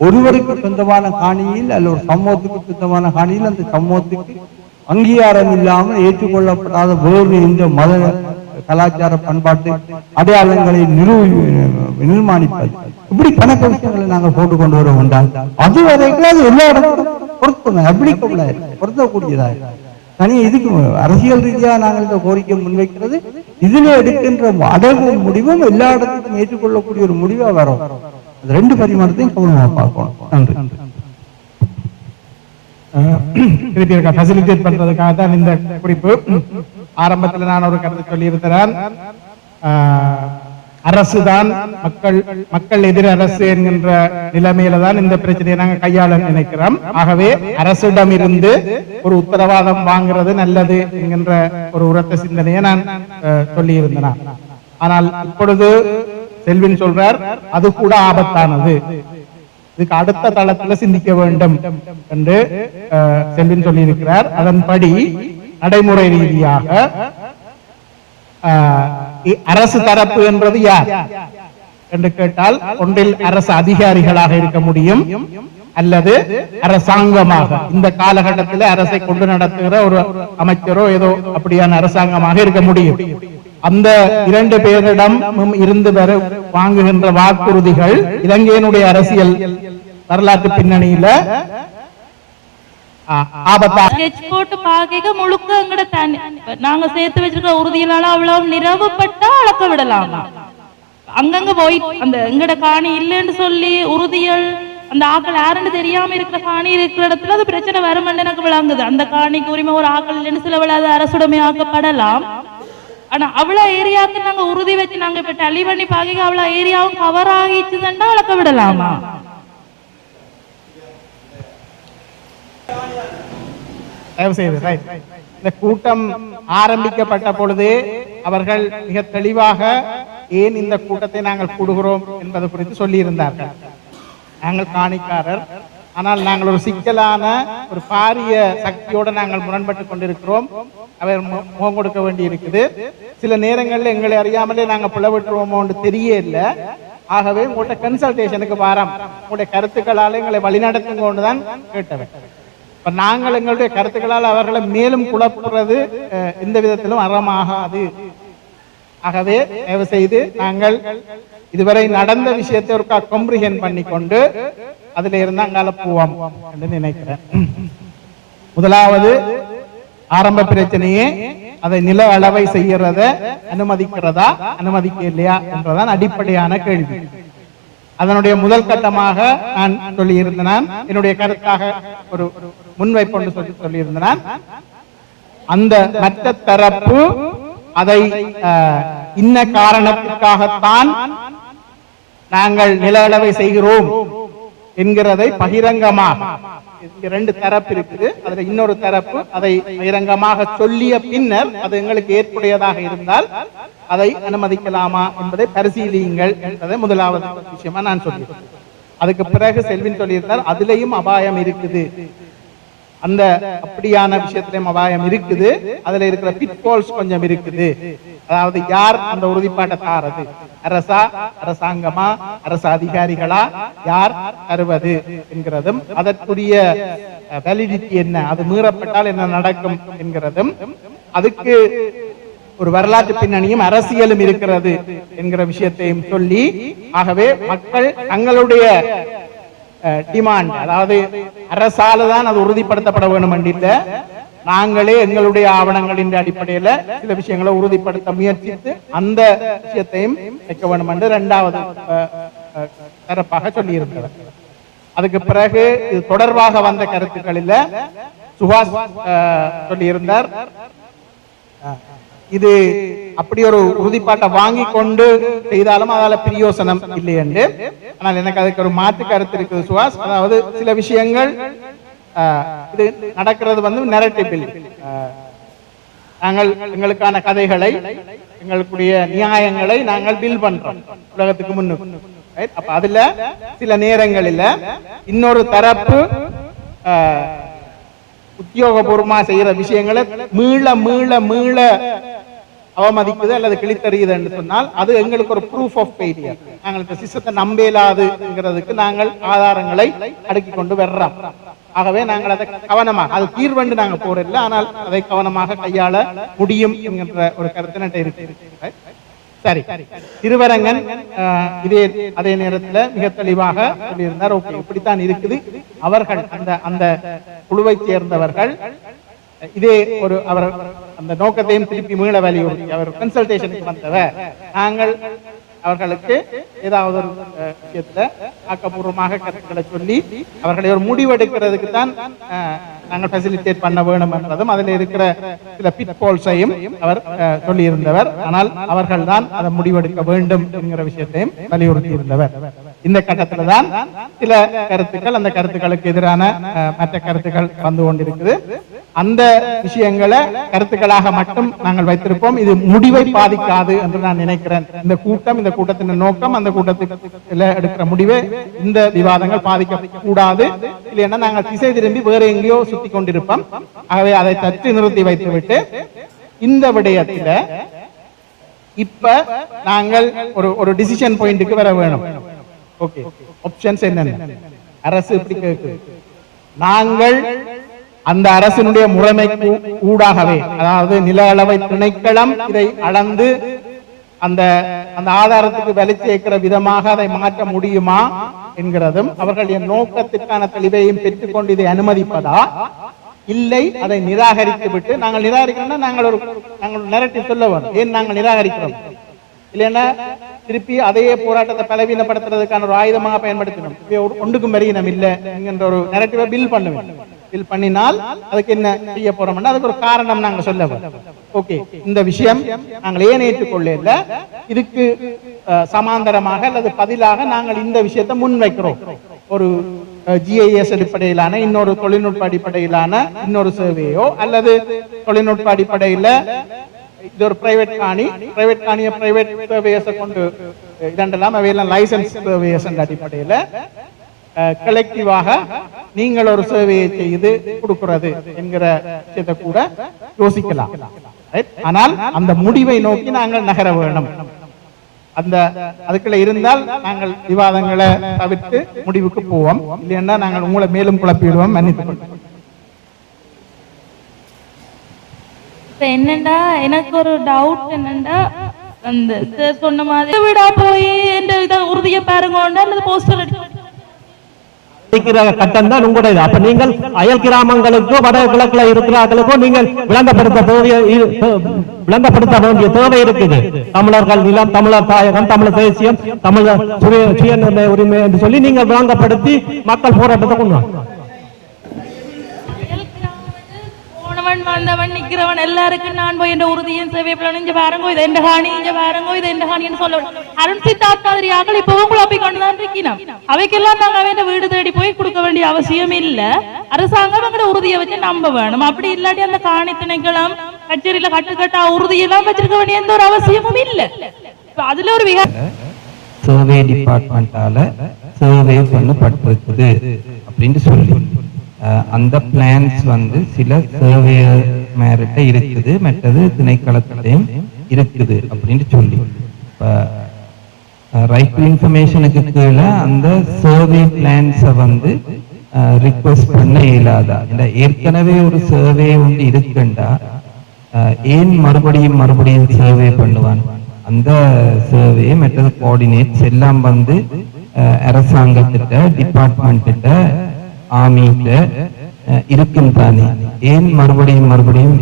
ஒருவருக்கு சொந்தமான காணியில் அல்ல ஒரு சமூகத்துக்கு சொந்தமான காணியில் அந்த சமூகத்துக்கு அங்கீகாரம் இல்லாமல் ஏற்றுக்கொள்ளப்படாத வேறு இந்த மத கலாச்சார பண்பாட்டு அடையாளங்களை நிர்மாணிப்பது, இப்படி கணக்கு விஷயங்களை நாங்கள் போட்டுக் கொண்டு வர வேண்டாம். அது வரைக்கும் அது எல்லா இடத்துக்கும் பொருத்தக்கூடியதாக தனியாக இதுக்கு அரசியல் ரீதியாக நாங்கள் இந்த கோரிக்கை முன்வைக்கிறது. இதுல எடுக்கின்ற அடகு முடிவும் எல்லா இடத்துக்கும் ஏற்றுக்கொள்ளக்கூடிய ஒரு முடிவா வரும். அது 2 பரிமாணத்தையும் கவனமாக பார்க்கணும். நன்றி. ஃபெசிலிட்டேட் பண்றதுக்காக தான் இந்த குறிப்பு. ஆரம்பத்தில் நான் ஒரு கருத்து சொல்லியிருக்கிறேன். அரசுதான் மக்கள் எதிர அரசு என்கின்ற நிலைமையில தான் இந்த பிரச்சனையை நாங்கள் கையாள நினைக்கிறோம். ஆகவே அரசிடம் இருந்து ஒரு உத்தரவாதம் வாங்குறது நல்லது என்கின்ற ஒரு உரத்த சிந்தனையை நான் சொல்லியிருந்தேன். ஆனால் இப்பொழுது செல்வின் சொல்றார் அது கூட ஆபத்தானது, இதுக்கு அடுத்த தளத்துல சிந்திக்க வேண்டும் என்று செல்வின் சொல்லியிருக்கிறார். அதன்படி நடைமுறை ரீதியாக அரசு தரப்பு என்பது யார் என்று கேட்டால் ஒன்றில் அரசு அதிகாரிகளாக இருக்க முடியும் அல்லது அரசாங்கமாக இந்த காலகட்டத்தில் அரசை கொண்டு நடத்துகிற ஒரு அமைச்சரோ ஏதோ அப்படியான அரசாங்கமாக இருக்க முடியும். அந்த 2 பேரிடம் இருந்து வர வாங்குகின்ற வாக்குறுதிகள் இலங்கையினுடைய அரசியல் வரலாற்று பின்னணியில ஆபத்தாக ஸ்கெட்ச் போட்டு பாக்க முழுக்க எங்கட தண்ணி நாங்க சேர்த்து வச்சிருக்க உறுதியினால அவ்வளவு நிரவப்பட்டா அளக்க விடலாமா? அங்கங்க போய் அந்த எங்கட காணி இல்லைன்னு சொல்லி உறுதியல் அந்த ஆக்கள் யாருன்னு தெரியாம இருக்கிற காணி இருக்கிற இடத்துல அது பிரச்சனை வருமென்னு எனக்கு விளங்குது. அந்த காணிக்கு உரிமை ஒரு ஆக்கள் இல்லைன்னு சில விழாது அரசுடைமை ஆக்கப்படலாம். ஆனா அவ்வளவு ஏரியாவுக்கு நாங்க உறுதி வச்சு நாங்க இப்ப டெலி பண்ணி பாக்க அவ்வளவு ஏரியாவும் கவர் ஆகிச்சுன்னா அளக்க விடலாமா? இந்த கூட்டம் ஆரம்பிக்கப்பட்ட பொழுதே அவர்கள் மிக தெளிவாக ஏன் இந்த கூட்டத்தை நாங்கள் கூடுகிறோம் என்பது குறித்து சொல்லி இருந்தார்கள். நாங்கள் காணிக்காரர், ஆனால் நாங்கள் ஒரு சிக்கலான ஒரு பாரிய சக்தியோடு நாங்கள் முரண்பட்டுக் கொண்டிருக்கிறோம். அவர் முகம் கொடுக்க வேண்டி இருக்குது. சில நேரங்களில் எங்களை அறியாமலே நாங்கள் பிளவிட்டுருவோமோ தெரிய இல்லை. ஆகவே உங்கள்கிட்ட கன்சல்டேஷனுக்கு வாரம், உங்களுடைய கருத்துக்களால் எங்களை வழிநடத்துங்க கொண்டுதான் கேட்டவர். இப்ப நாங்கள் எங்களுடைய கருத்துக்களால் அவர்களை மேலும் குழப்புறது எந்த விதத்திலும் அறமாகாது. ஆகவே தயவு செய்து நாங்கள் இதுவரை நடந்த விஷயத்தை ஒரு காம்ப்ரிஹெண்ட் பண்ணி கொண்டு அதுல இருந்து அங்கால போவோம் என்று நினைக்கிறேன். முதலாவது ஆரம்ப பிரச்சனையே அதை நில அளவை செய்யறத அனுமதிக்கிறதா அனுமதிக்க இல்லையா என்றதான் அடிப்படையான கேள்வி. அதனுடைய முதல் கட்டமாக நான் சொல்லியிருந்தேன், என்னுடைய கருத்தாக ஒரு முன்வைப்பொண்டு சொல்லியிருந்தேன். அந்த மற்ற தரப்பு அதை இன்ன காரணத்திற்காகத்தான் நாங்கள் நில அளவை செய்கிறோம் என்கிறதை பகிரங்கமாக, இரண்டு தரப்பு இருக்குது, அதுல இன்னொரு தரப்பு அதை பகிரங்கமாக சொல்லிய பின்னர் அது எங்களுக்கு ஏற்புடையதாக இருந்தால் அதை அனுமதிக்கலாமா என்பதை பரிசீலியுங்கள் என்பதை முதலாவது விஷயமா நான் சொல்லியிருக்கேன். அதுக்கு பிறகு செல்வின் சொல்லியிருந்தால் அதுலயும் அபாயம் இருக்குது, அந்த அப்படியான விஷயத்திலும் அபாயம் இருக்குது, அதுல இருக்கிற பிட்பால்ஸ் கொஞ்சம் இருக்குது. அதாவது யார் அந்த உறுதிப்பாட்டை தாரது, அரசா, அரசாங்கமா, அரசு அதிகாரிகளா, யார் தருவது என்கிறதும், அதற்குரிய வேலிடிட்டி என்ன, அது மீறப்பட்டால் என்ன நடக்கும் என்கிறதும், அதுக்கு ஒரு வரலாற்று பின்னணியும் அரசியலும் இருக்கிறது என்கிற விஷயத்தையும் சொல்லி, ஆகவே மக்கள் தங்களுடைய டிமாண்ட், அதாவது அரசாலதான் அது உறுதிப்படுத்தப்பட வேண்டும் என்று நாங்களே எங்களுடைய ஆவணங்களின் அடிப்படையில சில விஷயங்களை உறுதிப்படுத்த முயற்சித்து அந்த விஷயத்தையும் வைக்க வேண்டும் என்று இரண்டாவது தரப்பாக சொல்லியிருக்கிறார். அதுக்கு பிறகு இது தொடர்பாக வந்த கருத்துக்களில் சுபாஷ் சொல்லியிருந்தார், இது அப்படி ஒரு உறுதிப்பாட்டை வாங்கி கொண்டு செய்தாலும் அதால பிரயோசனம் இல்லை என்று. ஆனால் எனக்கு அதுக்கு ஒரு மாற்று கருத்து இருக்குது சுபாஷ். அதாவது சில விஷயங்கள் இது நடக்கிறது நரேட்டிவ், நாங்கள் எங்களுக்கான கதைகளை, எங்களுடைய நியாயங்களை நாங்கள் பில் பண்றோம் உலகத்துக்கு முன்னுக்கு. அப்ப அதுல சில நேரங்களில் இன்னொரு தரப்பு உத்தியோகபூர்வமா செய்யற விஷயங்களை மீள மீள மீள அவமதிக்குது அல்லது கிழித்தறியுது என்று சொன்னால் அது எங்களுக்கு ஒரு ப்ரூஃப் ஆஃப் ஃபெயிலியர். நாங்கள் இந்த சிஸ்டத்தை நம்பலாதுங்கிறதுக்கு நாங்கள் ஆதாரங்களை அடுக்கி கொண்டு வர்றோம். ஆகவே நாங்கள் அதை கவனமாக, அது தீர்வண்டு நாங்கள் போறதில்லை, ஆனால் அதை கவனமாக கையாள முடியும் என்கின்ற ஒரு கருத்து இருக்கு. சரி, திருவரங்கன் அதே நேரத்தில் மிக தெளிவாக சொல்லியிருந்தார், ஓகே இப்படித்தான் இருக்குது. அவர்கள் அந்த குழுவை சேர்ந்தவர்கள் இதே ஒரு அவர் அந்த நோக்கத்தையும் திருப்பி மீள வலியுறுத்தி அவர் கன்சல்டேஷனுக்கு வந்தவர், நாங்கள் அவர்களுக்கு ஏதாவது ஒரு விஷயத்துல ஆக்கப்பூர்வமாக கருத்துக்களை சொல்லி அவர்களை ஒரு முடிவெடுக்கிறதுக்கு தான் நாங்கள் ஃபெசிலிட்டேட் பண்ண வேண்டும் என்பதும் அதில் இருக்கிற சில பிட்பால்ஸையும் அவர் சொல்லியிருந்தவர். ஆனால் அவர்கள் தான் அதை முடிவெடுக்க வேண்டும் என்கிற விஷயத்தையும் வலியுறுத்தி இருந்தவர். இந்த கட்டத்தில் தான் சில கருத்துக்கள், அந்த கருத்துக்களுக்கு எதிரான மற்ற கருத்துக்கள் வந்து கொண்டிருக்குது. அந்த விஷயங்களை கருத்துக்களாக மட்டும் நாங்கள் வைத்திருப்போம். இது முடிவை பாதிக்காது என்று நான் நினைக்கிறேன். இந்த கூட்டத்தின் நோக்கம், அந்த கூட்டத்தில் எடுக்கிற முடிவை இந்த விவாதங்கள் பாதிக்க கூடாது. இல்லைன்னா நாங்கள் திசை திரும்பி வேற எங்கேயோ சுத்தி கொண்டிருப்போம். ஆகவே அதை தட்டி நிறுத்தி வைத்துவிட்டு இந்த விடயத்தில் இப்ப நாங்கள் ஒரு டிசிஷன் பாயிண்ட்டுக்கு வர வேணும். ஓகே, ஆப்ஷன்ஸ் என்னென்ன? அரசு இப்படி கேட்குது, நாங்கள் அந்த அரசினுடைய முறைமைக்கு ஊடாகவே, அதாவது நில அளவை திணைக்களம் இதை அளந்து அந்த ஆதாரத்துக்கு வலி சேர்க்கிற விதமாக அதை மாற்ற முடியுமா என்கிறதும் அவர்களுடைய நோக்கத்திற்கான தெளிவையும் பெற்றுக்கொண்டு இதை அனுமதிப்பதா, இல்லை அதை நிராகரித்து விட்டு, நாங்கள் நிராகரிக்கிறோம்னா நாங்கள் நெரட்டிவ் சொல்ல வேணும், ஏன் நாங்கள் நிராகரிக்கிறோம், இல்லைன்னா திருப்பி அதையே போராட்டத்தை பலவீனப்படுத்துறதுக்கான ஒரு ஆயுதமாக பயன்படுத்தணும், ஒன்றுக்கும் வரையினம் இல்லை என்கின்ற ஒரு நெரட்டிவை பில் பண்ணுவேன். பில் பண்ணினால் அதுக்கு என்ன செய்ய போறோம்னா அதுக்கு ஒரு காரணம் நாங்கள் சொல்ல வேணும். ஓகே, இந்த விஷயம் நாங்கள் ஏன் ஏற்றுக்கொள்ள, இதுக்கு சமாந்தரமாக அல்லது பதிலாக நாங்கள் இந்த விஷயத்தை முன்வைக்கிறோம். ஒரு GIS அடிப்படையிலான இன்னொரு தொழில்நுட்ப அடிப்படையிலான இன்னொரு சேவையோ, அல்லது தொழில்நுட்ப அடிப்படையில் இது ஒரு பிரைவேட் காணியை பிரைவேட் சர்வேயர்ஸை கொண்டு இதெல்லாம் அவையெல்லாம் லைசன்ஸ் சர்வேயர்ஸ் என்ற அடிப்படையில் கலெக்டிவாக நீங்கள் ஒரு சேவையை செய்து கொடுக்கிறது என்கிற விஷயத்தை கூட யோசிக்கலாம். ஆனால் அந்த முடிவை நோக்கி நாங்கள் நகர வேண்டும். அதுக்குள்ள இருந்தால் நாங்கள் விவாதங்களை தவிர்த்து முடிவுக்கு போவோம், இல்லைன்னா நாங்கள் உங்களை மேலும் குழப்பிடுவோம். மன்னித்துக் கொள்வோம். என்னண்டா எனக்கு ஒரு டவுட் என்னண்டா, அந்த சொன்ன மாதிரி விடா போய் இந்த உறுதியை பாருங்க அல்லது போஸ்டர் கட்டம் தான் உங்களுடைய. அப்ப நீங்கள் அயல் கிராமங்களுக்கோ வட கிழக்குல இருக்கிறார்களுக்கோ நீங்கள் விளங்கப்படுத்த வேண்டிய தேவை இருக்குது. தமிழர்கள் நிலம், தமிழர் தாயகம், தமிழர் தேசியம், தமிழர் சுய நிர்ணய உரிமை என்று சொல்லி நீங்கள் விளங்கப்படுத்தி மக்கள் போராட்டத்தை கொண்டு வந்தவன் நிக்கிறவன் எல்லாருக்கும் நான் போய் என்ற உறுதியின் சேவை இங்க பாருங்கோ, இது எந்த காணி, இங்க பாருங்கோ, இது எந்த காணின்னு சொல்ல அருண் சித்தார்த் மாதிரி ஆக்கள் இப்பவும் குழப்பி கொண்டுதான் இருக்கணும். அவைக்கெல்லாம் நாங்க அவன் வீடு தேடி போய் கொடுக்க வேண்டிய அவசியம் இல்ல. அரசாங்கம் எங்கட உறுதியை வச்சு நம்ப வேணும். அப்படி இல்லாட்டி அந்த காணி திணைக்களம் கச்சேரியில கட்டுக்கட்டா உறுதியெல்லாம் வச்சிருக்க வேண்டிய எந்த ஒரு அவசியமும் இல்ல. அதுல ஒரு சர்வே டிபார்ட்மெண்டால சர்வே பண்ணப்பட்டிருக்குது அப்படின்னு சொல்லி அந்த பிளான்ஸ் வந்து சில சர்வேயர் மேரிட்ட இருக்குது, மற்றது திணைக்களத்திலையும் இருக்குது அப்படின்னு சொல்லி ரைட் டு இன்ஃபர்மேஷனுக்கு கீழே அந்த சர்வே பிளான்ஸை வந்து ரிக்வெஸ்ட் பண்ண இயலாதா? ஏற்கனவே ஒரு சர்வே ஒன்று இருக்குண்டா ஏன் மறுபடியும் சர்வே பண்ணுவான்? அந்த சர்வே மற்றது கோஆர்டினேட்ஸ் எல்லாம் வந்து அரசாங்கத்திட்ட, டிபார்ட்மெண்ட்டிட்ட, ஆர்மிட்ட இருக்கும் தானே, ஏன் மறுபடியும்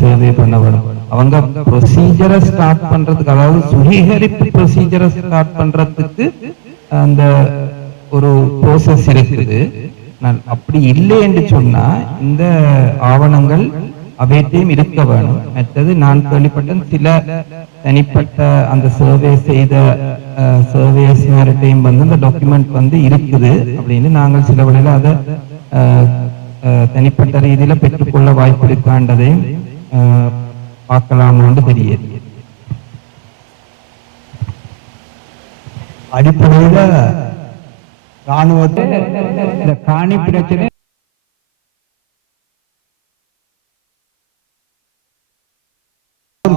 சர்வே பண்ண வேணும்? அவங்க ப்ரொசீஜரை ஸ்டார்ட் பண்றதுக்கு, அதாவது சுகீகரிப்பு ப்ரொசீஜரை ஸ்டார்ட் பண்றதுக்கு அந்த ஒரு ப்ரோசஸ் இருக்குது. அப்படி இல்லை என்று சொன்னா இந்த ஆவணங்கள் அவைட்டையும் இருக்க வேணும். மற்றது நான் கேள்விப்பட்ட சில தனிப்பட்ட அந்த சர்வே செய்த சர்வேஸ் மேரிட்டையும் வந்து அந்த டாக்குமெண்ட் வந்து இருக்குது அப்படின்னு நாங்கள் சில வழியில் அதை தனிப்பட்ட ரீதியில பெற்றுக்கொள்ள வாய்ப்பு இருக்காண்டதையும் பார்க்கலாம்னு தெரியுது. அடிப்படையில ராணுவத்தை இந்த காணி பிரச்சனை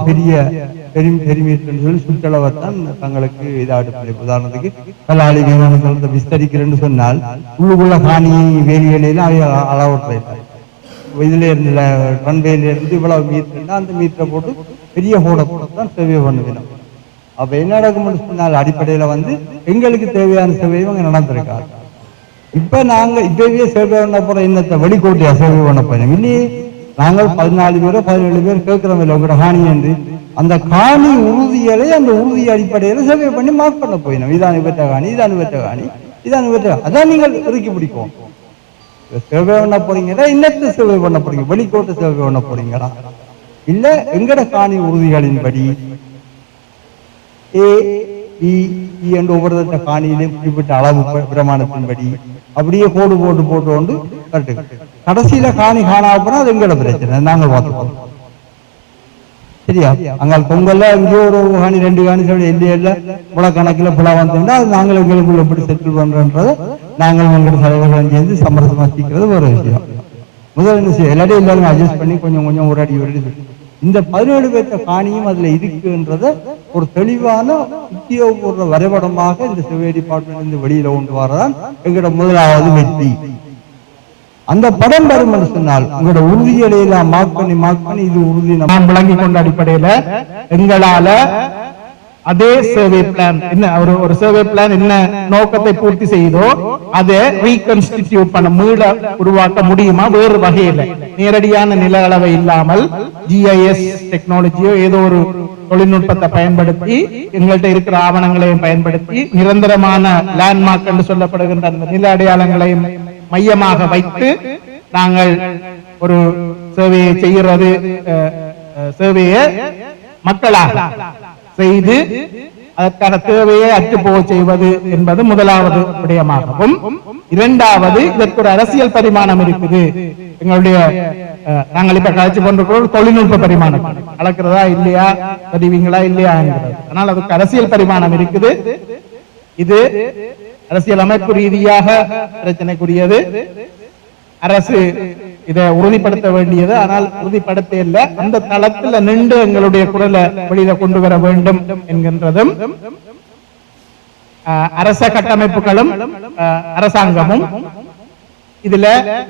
பெரிய சுற்றளவைத்தான் தங்களுக்கு இதாடு. உதாரணத்துக்கு கல்லாளி விமானத்தை விஸ்தரிக்கிறேன்னு சொன்னால் உள்ளுக்குள்ள காணி வேலிகளில அளவுற்ற இதுல இருந்து ரன்வேல இருந்து இவ்வளவு மீட்டர் அந்த மீட்டரை போட்டு பெரிய ஹோட போடத்தான் சேவை பண்ணுவேன். அப்ப என்ன நடக்கும்னு சொன்னால் அடிப்படையில வந்து எங்களுக்கு தேவையான சேவையும் அங்க நடந்திருக்காரு. இப்ப நாங்க இப்பவே சேவை பண்ண போற என்னத்தை வெளிக்கோட்டையா சேவை பண்ண போறோம் இல்லையே. நாங்கள் 14 பேரோ 17 பேர் கேட்கிறோம் இல்லை உங்களோட காணி என்று. அந்த காணி உறுதிகளை அந்த உறுதி அடிப்படையில சேவை பண்ணி மார்க் பண்ண போயிடும். இதான் பெற்ற காணி, இதான் பெற்ற காணி, இதான் பெற்ற, அதான் நீங்கள் இறுக்கி பிடிக்கும். சேவை பண்ண போறீங்களா, இன்னத்தை சேவை பண்ண போறீங்க, வெளிக்கோட்டை சேவை பண்ண போறீங்களா, இல்ல எங்கட காணி உறுதிகளின்படி என்று ஒவ்வொரு காணியிலையும் குறிப்பிட்ட அளவு பிரமாணத்தின்படி அப்படியே கோடு போட்டு கொண்டு கரெக்டு. கடைசியில காணி காணாம அது எங்களோட பிரச்சனை, நாங்கள் பார்த்துக்கோம். சரியா? அங்கே பொங்கல்ல எங்கேயோ ஒரு காணி 2 காணி எல்லையில புல கணக்கில் புல வந்தோம்னா அது நாங்கள் எங்களுக்குள்ள எப்படி செட்டில் பண்றோன்றதை நாங்கள் எங்களோட தலைவர்கள் சேர்ந்து சமரசமாக்கிக்கிறது ஒரு விஷயம். முதல் என்ன செய்ய எல்லாத்தையும் எல்லாரும் அட்ஜஸ்ட் பண்ணி கொஞ்சம் ஒரு அடி இந்த 17 பேர்த்த காணியும் அதுல இருக்குன்றத ஒரு தெளிவான உத்தியோகபூர்வ வரைபடமாக இந்த சர்வே டிபார்ட்மெண்ட் வெளியில கொண்டு வரதான் எங்களோட முதலாவது வெற்றி. அந்த படம் வரும் என்று சொன்னால் உங்களோட உறுதியடையெல்லாம் மார்க் பண்ணி இது உறுதி நாம் விளங்கி கொண்ட அடிப்படையில எங்களால அதே சர்வே பிளான் என்ன ஒரு சர்வே பிளான் என்ன நோக்கத்தை பூர்த்தி செய்தோ அதை ரீகன்ஸ்டிடியூட் பண்ண மீள உருவாக்க முடியுமா வேறு வகையில் நேரடியான நில அளவை இல்லாமல் ஜிஐஎஸ் டெக்னாலஜியோ ஏதோ ஒரு தொழில்நுட்பத்தை பயன்படுத்தி எங்கள்கிட்ட இருக்கிற ஆவணங்களையும் பயன்படுத்தி நிரந்தரமான லேண்ட்மார்க் என்று சொல்லப்படுகின்ற அந்த நில அடையாளங்களையும் மையமாக வைத்து நாங்கள் ஒரு சேவையை செய்கிறது சேவையை மக்களாக செய்து அதற்கான தேவையை அற்றுப்போக செய்வது என்பது முதலாவது விடயமாகவும் இரண்டாவது இதற்கு ஒரு அரசியல் பரிமாணம் இருக்குது எங்களுடைய நாங்கள் இப்ப கழிச்சு கொண்டிருக்கிறோம் தொழில்நுட்ப பரிமாணம் கலக்கிறதா இல்லையா பதிவீங்களா இல்லையா என்கிறது ஆனால் அதுக்கு அரசியல் பரிமாணம் இருக்குது இது அரசியல் அமைப்பு ரீதியாக பிரச்சனைக்குரியது அரசு இதை உறுதிப்படுத்த வேண்டியது ஆனால் உறுதிப்படுத்த இல்லை அந்த தளத்தில் நின்று எங்களுடைய குரலை வெளியில கொண்டு வர வேண்டும் என்கின்றதும் அரச கட்டமைப்புகளும் அரசாங்கமும் இதுல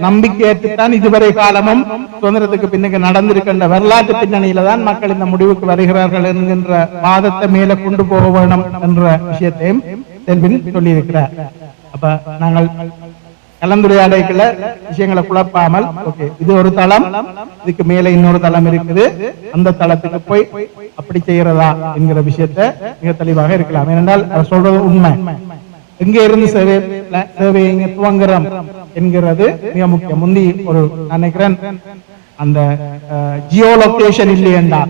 நம்பிக்கையற்றுத்தான் இதுவரை காலமும் சுதந்திரத்துக்கு பின்னுக்கு நடந்திருக்கின்ற வரலாற்று பின்னணியில தான் மக்கள் இந்த முடிவுக்கு வருகிறார்கள் என்கின்ற வாதத்தை மேல கொண்டு போக வேண்டும் என்ற விஷயத்தையும் செல்வின் சொல்லியிருக்கிறார். அப்ப நாங்கள் கலந்துரையாடல விஷயங்களை குழப்பாமல் ஓகே இது ஒரு தளம் இதுக்கு மேல இன்னொரு தளம் இருக்குது அந்த தளத்துக்கு போய் அப்படி செய்யறதா என்கிற விஷயத்தை மிக தெளிவாக இருக்கலாம். ஏனென்றால் அவர் சொல்றது உண்மை. எங்க இருந்து சேவை இங்க துவங்குறோம் என்கிறது மிக முக்கியம். முந்தி ஒரு நினைக்கிறேன் அந்த ஜியோலொகேஷன் இல்லையண்டா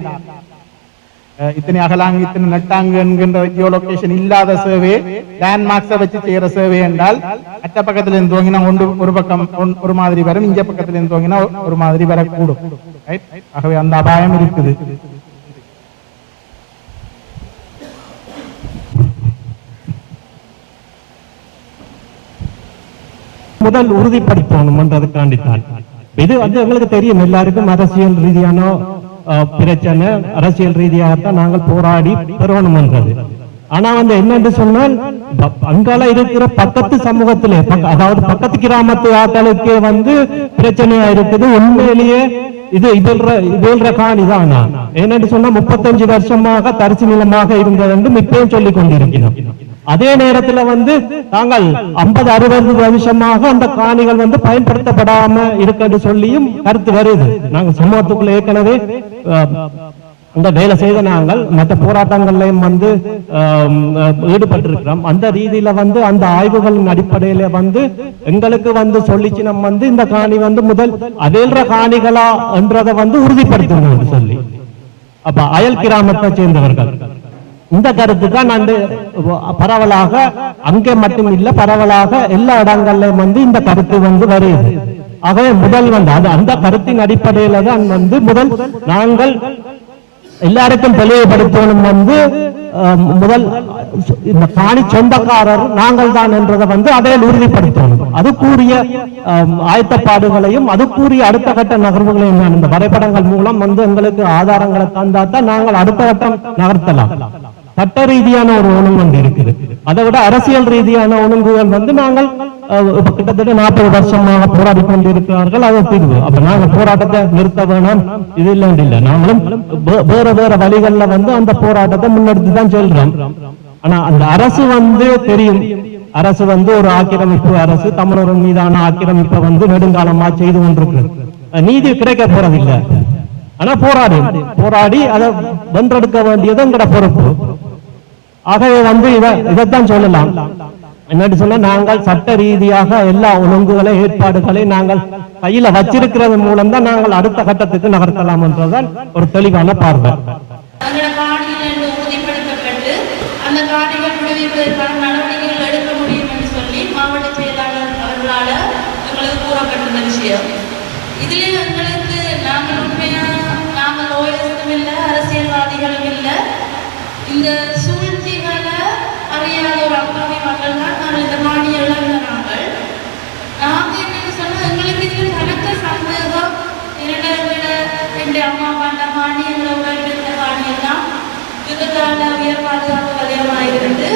இத்தனை அகலாங்கு இத்தனை நட்டாங்கு என்கின்ற ஜியோலொகேஷன் இல்லாத சேவை லேண்ட்மார்க்ஸை வச்சு செய்யற சேவை என்றால் அட்ட பக்கத்துல இருந்து துவங்கினா ஒரு பக்கம் ஒரு மாதிரி வரும், இங்க பக்கத்துல இருந்து துவங்கினா ஒரு மாதிரி வரக்கூடும். ஆகவே அந்த அபாயம் இருக்குது. முதல் உறுதிப்படுத்தணும் என்றதுக்காண்டித்தான் இது எங்களுக்கு தெரியும். எல்லாருக்கும் அரசியல் ரீதியான பிரச்சனை, அரசியல் ரீதியாகத்தான் நாங்கள் போராடி பெறணும் என்றது. ஆனா என்னன்னு சொன்னால் அங்கால இருக்கிற பக்கத்து சமூகத்திலே அதாவது பக்கத்து கிராமத்து ஆட்களுக்கே பிரச்சனையா இருக்குது. உண்மையிலேயே இது இதுன்ற காணிதானா என்னன்னு சொன்னா 35 வருஷமாக தரிசு நிலமாக இருந்தது என்று இப்பயும் சொல்லிக் கொண்டிருக்கிறோம். அதே நேரத்துல நாங்கள் 50-60 வருஷமாக அந்த காணிகள் பயன்படுத்தப்படாம இருக்கு சொல்லியும் கருத்து வருது. நாங்கள் சமூகத்துக்குள்ள ஏற்கனவே அந்த வேலை செய்த நாங்கள் மற்ற போராட்டங்கள்லயும் ஈடுபட்டிருக்கிறோம். அந்த ரீதியில அந்த ஆய்வுகளின் அடிப்படையில எங்களுக்கு சொல்லிச்சு நம்ம இந்த காணி முதல் அதேன்ற காணிகளா என்றதை உறுதிப்படுத்தணும் சொல்லி அப்ப அயல் கிராமத்தை சேர்ந்தவர்கள் இந்த கருத்து தான் பரவலாக அங்கே மட்டும் இல்ல பரவலாக எல்லா இடங்கள்லயும் இந்த கருத்து வருது. ஆகவே முதல் அந்த கருத்தின் அடிப்படையில தான் முதல் நாங்கள் எல்லாருக்கும் தெளிவுபடுத்தணும் முதல் இந்த காணி சொந்தக்காரர் நாங்கள் தான் என்றதை அதையில் உறுதிப்படுத்தணும். அதுக்குரிய ஆயத்தப்பாடுகளையும் அதுக்குரிய அடுத்த கட்ட நகர்வுகளையும் இந்த வரைபடங்கள் மூலம் எங்களுக்கு ஆதாரங்களை தந்தாத்தான் நாங்கள் அடுத்த கட்டம் நகர்த்தலாம். சட்ட ரீதியான ஒரு ஒழுங்கு இருக்குது. அதை விட அரசியல் ரீதியான ஒழுங்குகள் நாங்கள் கிட்டத்தட்ட 40 வருஷமாக போராடி கொண்டிருக்கிறார்கள். அது தீர்வு. அப்ப நாங்கள் போராட்டத்தை நிறுத்த வேணும் இது இல்லை. நாங்களும் வேற வேற வழிகள்ல அந்த போராட்டத்தை முன்னெடுத்து தான் செல்றோம். ஆனா அந்த அரசு தெரியும். அரசு ஒரு ஆக்கிரமிப்பு அரசு, தமிழர் மீதான ஆக்கிரமிப்பை நெடுங்காலமா செய்து கொண்டிருக்கிறது. நீதி கிடைக்க போறதில்லை. ஆனா போராடி அதை வென்றெடுக்க வேண்டியது எங்கட பொறுப்பு. ஆகவே இதைத்தான் சொல்லலாம். என்னன்னு சொன்னா நாங்கள் சட்ட ரீதியாக எல்லா ஒழுங்குகளை ஏற்பாடுகளை நாங்கள் கையில வச்சிருக்கிறது மூலம் தான் நாங்கள் அடுத்த கட்டத்துக்கு நகர்த்தலாம் என்றுதான் ஒரு தெளிவான பார்வை. அந்த காணிகள் விடுவிப்பதற்கான நடவடிக்கைகள் எடுக்க முடியும் என்று சொல்லி மாவட்ட செயலாளர் அவர்களால் எங்களுக்கு கூறப்பட்டிருந்த விஷயம். இதிலே எங்களுக்கு நாங்கள் உண்மையா நாங்கள் ஓய்வதும் இல்லை, அரசியல்வாதிகளும் இல்லை. இந்த சூழ்ச்சிகளை அறியாத ஒரு அப்பாவி மக்கள் தான் நாங்கள் இந்த காணியை இழந்த நாங்கள் என்னன்னு சொன்னால் எங்களுக்கு இதில் கணக்க சந்தேகம் என்னுடைய அம்மா அப்பா காணி எங்களை உறவின காணியெல்லாம் யுத்தத்தால உயர் பாதுகாப்பு வலயமாயிருந்து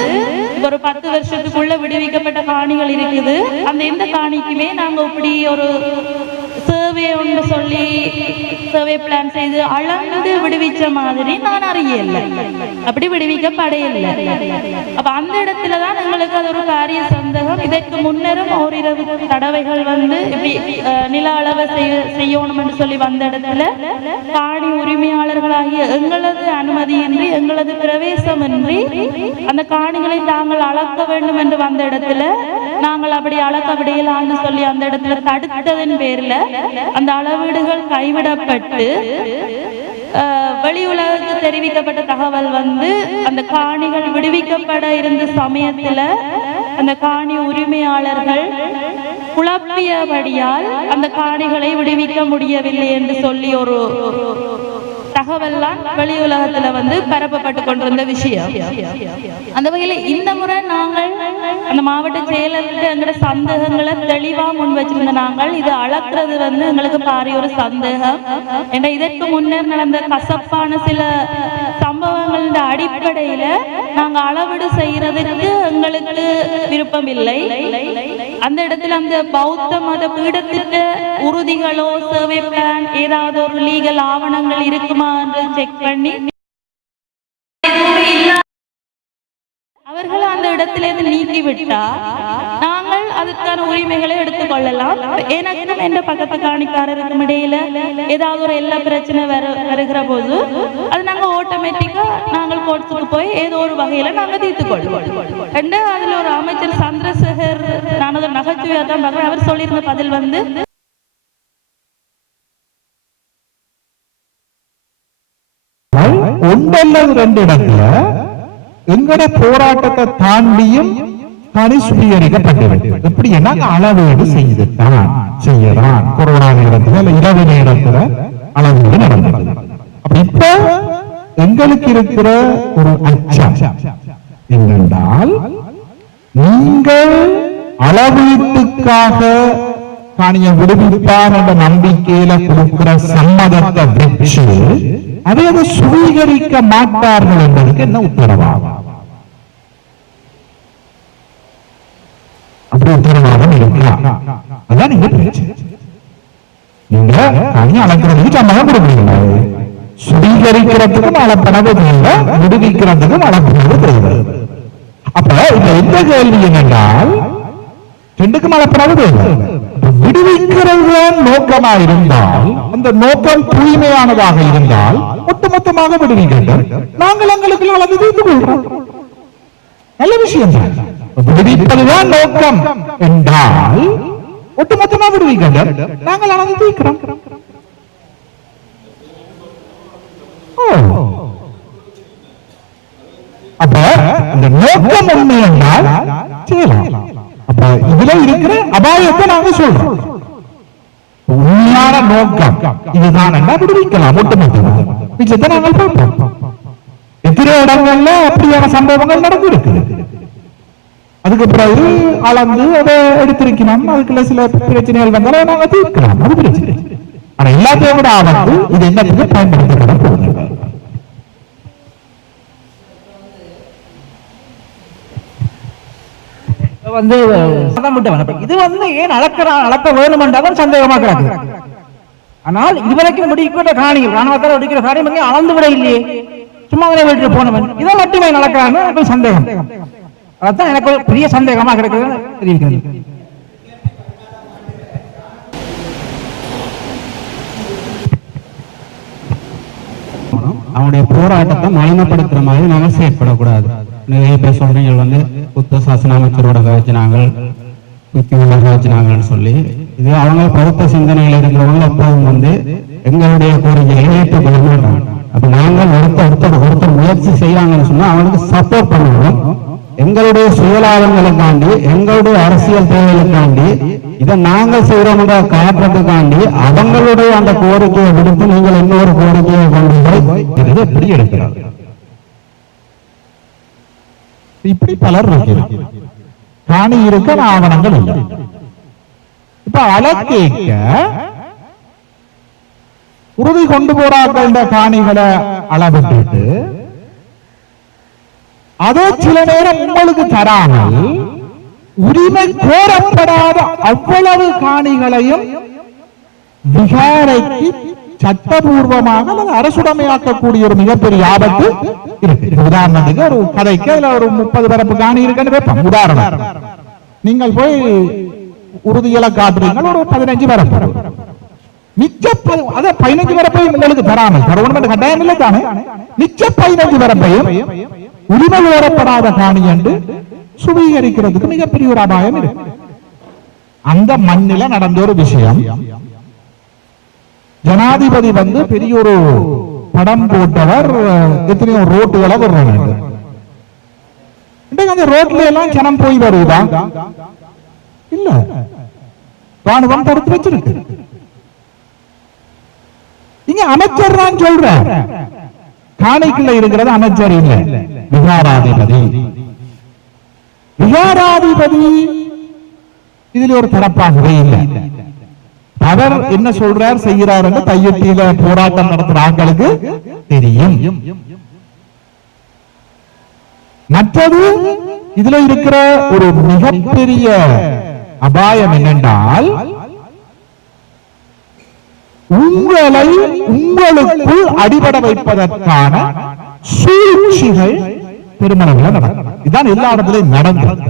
ஒரு 10 வருஷத்துக்குள்ள விடுவிக்கப்பட்ட காணிகள் இருக்குது. அந்த எந்த காணிக்குமே நாங்க இப்படி ஒரு சேவை ஒன்று சொல்லி சேவை சர்வே பிளான் செய்து அளந்து விடுவிச்ச மாதிரி நான் அறியல, அப்படி விடுவிக்கப்படையில்லை. அப்ப அந்த இடத்துலதான் எங்களுக்கு அது ஒரு காரிய சந்தேகம். இதற்கு முன்னரும் ஓரிரவு தடவைகள் வந்து இப்படி நில அளவை செய்யணும் என்று சொல்லி வந்த இடத்துல காணி உரிமையாளர்களாகிய எங்களது அனுமதியின்றி எங்களது பிரவேசமின்றி அந்த காணிகளை தாங்கள் அளக்க வேண்டும் என்று வந்த இடத்துல நாங்கள் அப்படி அளக்க விடையலான்னு சொல்லி அந்த இடத்துல தடுத்ததன் பேர்ல அந்த அளவீடுகள் கைவிடப்பட்டு வெளி உலகுக்கு தெரிவிக்கப்பட்ட தகவல் வந்து அந்த காணிகள் விடுவிக்கப்பட இருந்த சமயத்துல அந்த காணி உரிமையாளர்கள் குழப்பியபடியால் அந்த காணிகளை விடுவிக்க முடியவில்லை என்று சொல்லி ஒரு தகவல்லாம் வெளி உலகத்துல வந்து பரப்பப்பட்டு கொண்டிருந்த விஷயம். அந்த வகையில இந்த முறை நாங்கள் அந்த மாவட்ட செயலர்கிட்ட எங்களோட சந்தேகங்களை தெளிவா முன் வச்சிருந்த நாங்கள் இது அளக்குறது வந்து எங்களுக்கு பாரிய ஒரு சந்தேகம். ஏன்னா இதற்கு முன்னர் நடந்த கசப்பான சில சம்பவங்களின் அடிப்படையில நாங்க அளவீடு செய்யறதுக்கு எங்களுக்கு விருப்பம் இல்லை. அந்த இடத்துல அந்த பௌத்த மத பீடத்திட்ட உறுதிகளோ சர்வே பிளான் ஏதாவது ஒரு லீகல் ஆவணங்கள் இருக்குமா என்று செக் பண்ணி அவர்கள் அந்த இடத்திலிருந்து நீக்கிவிட்டா நாங்கள் அதுக்கான உரிமைகளை எடுத்துக்கொள்ளலாம். எனக்கும் என்ற பக்கத்து காணிக்காரருக்கும் இடையில ஏதாவது ஒரு எல்லா பிரச்சனை வருகிற போது அது நாங்க ஆட்டோமேட்டிக்கா நாங்கள் கோர்ட்டுக்கு போய் ஏதோ ஒரு வகையில நாங்க தீர்த்துக் கொள்வோம். அதுல ஒரு அமைச்சர் சந்திரசேகர், நான் ஒரு நகைச்சுவையா தான் பார்க்கிறேன், அவர் சொல்லியிருந்த பதில் வந்து ஒன்றல்லது ரெண்டு இடத்துல எங்கட போராட்டத்தை தாண்டியும் காணி சுவீகரிக்கப்பட்டது. எப்படி என்ன அளவீடு செய்யறான் கொரோனா நேரத்துல இல்ல இரவு நேரத்துல அளவீடு நடந்தது. அப்ப இப்ப எங்களுக்கு இருக்கிற ஒரு அச்சம் என்னென்றால் நீங்கள் அளவீட்டுக்காக காணியை விடுவிப்பார் என்ற நம்பிக்கையில கொடுக்கிற சம்மதத்தை வச்சு அதை சுவீகரிக்க மாட்டார்கள் என்பதற்கு என்ன உத்தரவாதம்? அப்படி உத்தரவாதம் இருக்கலாம். அதான் நீங்க பிரச்சனை. நீங்க காணியை அளக்கிறதுக்கு சம்மதம் கொடுக்கறீங்க, சுவீகரிக்கிறதுக்கும் அளப்பனது தேவை, விடுவிக்கிறதுக்கும் அளப்பனது தேவை. அப்ப இப்ப எந்த கேள்வி என்னென்றால் ரெண்டுக்கும் அளப்பனது தேவை. விடுவிக்கிறது நோக்கமா இருந்தால், அந்த நோக்கம் தூய்மையானதாக இருந்தால் ஒட்டுமொத்தமாக விடுவிக்கின்றோம். நாங்கள் எங்களுக்கு அளந்து தீர்த்து கொள்கிறோம். நல்ல விஷயம் தான். விடுவிப்பதுதான் நோக்கம் என்றால் ஒட்டுமொத்தமாக விடுவிக்கின்றோம், நாங்கள் அளந்து தீர்க்கிறோம். அப்ப இந்த நோக்கம் உண்மை என்றால் செய்யலாம். அப்ப இதுல இருக்கிற அபாயத்தை நாங்க சொல்றோம். உண்மையான நோக்கம் இதுதான் விடுவிக்கலாம் ஒட்டுமொத்தமாக. நிச்சயத்தை நாங்கள் பார்ப்போம். எத்தனை இடங்கள்ல அப்படியான சம்பவங்கள் நடந்திருக்கு. அதுக்கு பிறகு அளந்து அதை எடுத்திருக்கணும். அதுக்குள்ள சில பிரச்சனைகள் வந்தாலும் நாங்க தீர்க்கலாம், அது பிரச்சனை. ஆனா எல்லாத்தையும் விட ஆபத்து இது என்னத்துக்கு பயன்படுத்தப்பட போகுது. இது ஏன் அளக்க வேணும் என்றாலும் சந்தேகமாக கிடக்கு. ஆனால் இதுவரைக்கும் முடிக்கிற காணிகள் ராணுவத்தால் ஒடுக்கிற காரியம் அளந்து விட இல்லையே, சும்மா வீட்டு போனவன் இதை மட்டுமே நடக்கிறாங்க. எனக்கு சந்தேகம், அதான் எனக்கு பெரிய சந்தேகமாக கிடைக்கிறது தெரிவிக்கிறது. அவனுடைய போராட்டத்தை மலினப்படுத்துற மாதிரி நாங்கள் செயற்படக்கூடாது. நிறைய பேர் சொல்றீங்க புத்த சாசன அமைச்சரோட கழிச்சினாங்கள், முக்கியமான கழிச்சினாங்கன்னு சொல்லி, இது அவங்க பௌத்த சிந்தனையில் இருக்கிறவங்க எப்போதும் எங்களுடைய கோரிக்கைகளை ஏற்றுக்கொள்ள மாட்டாங்க. அப்ப நாங்கள் ஒருத்தர் முயற்சி செய்யறாங்கன்னு சொன்னா அவங்களுக்கு சப்போர்ட் பண்ணணும். எங்களுடைய சுயலாபங்களுக்காண்டி, எங்களுடைய அரசியல் தேவைகளுக்காண்டி, இதை நாங்கள் செய்யறோம் காட்டுறதுக்காண்டி அவங்களுடைய அந்த கோரிக்கையை விடுத்து நீங்கள் இன்னொரு கோரிக்கையை கொண்டு போய் எப்படி எடுக்கிறார்? இப்படி பலர் இருக்கிறார். காணி இருக்க ஆவணங்கள் இல்லை. இப்ப அளக்கேக்க உறுதி கொண்டு போறாங்க காணிகளை அளவிட்டு அதே சில நேரம் உங்களுக்கு தராமல் உரிமை கோரப்படாத அவ்வளவு காணிகளையும் விகாரைக்கு சட்டபூர்வமாக அல்லது அரசுடைமையாக்கக்கூடிய ஒரு மிகப்பெரிய ஆபத்து இருக்கு. உதாரணத்துக்கு ஒரு கதைக்கு அதுல ஒரு 30 பரப்பு காணி இருக்குன்னு வைப்போம். உதாரணம், நீங்கள் போய் உறுதியில காட்டுறீங்க ஒரு 15 பரப்பு, மிச்ச 15 பரப்பையும் உங்களுக்கு தராமல் கவர்மெண்ட் கட்டாயம் இல்லை தானே, மிச்ச 15 பரப்பையும் உரிமை கோரப்படாத காணி என்று சுவீகரிக்கிறதுக்கு மிகப்பெரிய ஒரு அபாயம் இருக்கு. அந்த மண்ணில நடந்த ஒரு விஷயம், ஜனாதிபதி வந்து பெரிய ஒரு படம் போட்டவர், எத்தனையோ ரோட்டுகளை வர்றாங்க. அந்த ரோட்ல எல்லாம் ஜனம் போய் வருவதா இல்ல, ராணுவம் தடுத்து வச்சிருக்கு. இங்க அமைச்சர் தான் சொல்ற, காணிக்குள்ள இருக்கிறது அமைச்சர் இல்ல, விகாராதிபதி. விகாராதிபதி இதுல ஒரு தரப்பாகவே இல்லை. அவர் என்ன சொல்றார் செய்கிறார் என்று தையட்டியில போராட்டம் நடத்துற ஆட்களுக்கு தெரியும். மற்றது இதுல இருக்கிற ஒரு மிகப்பெரிய அபாயம் என்னென்றால், உங்களை உங்களுக்குள் அடிபட வைப்பதற்கான சூழ்ச்சிகள் பெருமளவில் நடக்கும். இதுதான் எல்லா இடத்திலும் நடந்தது.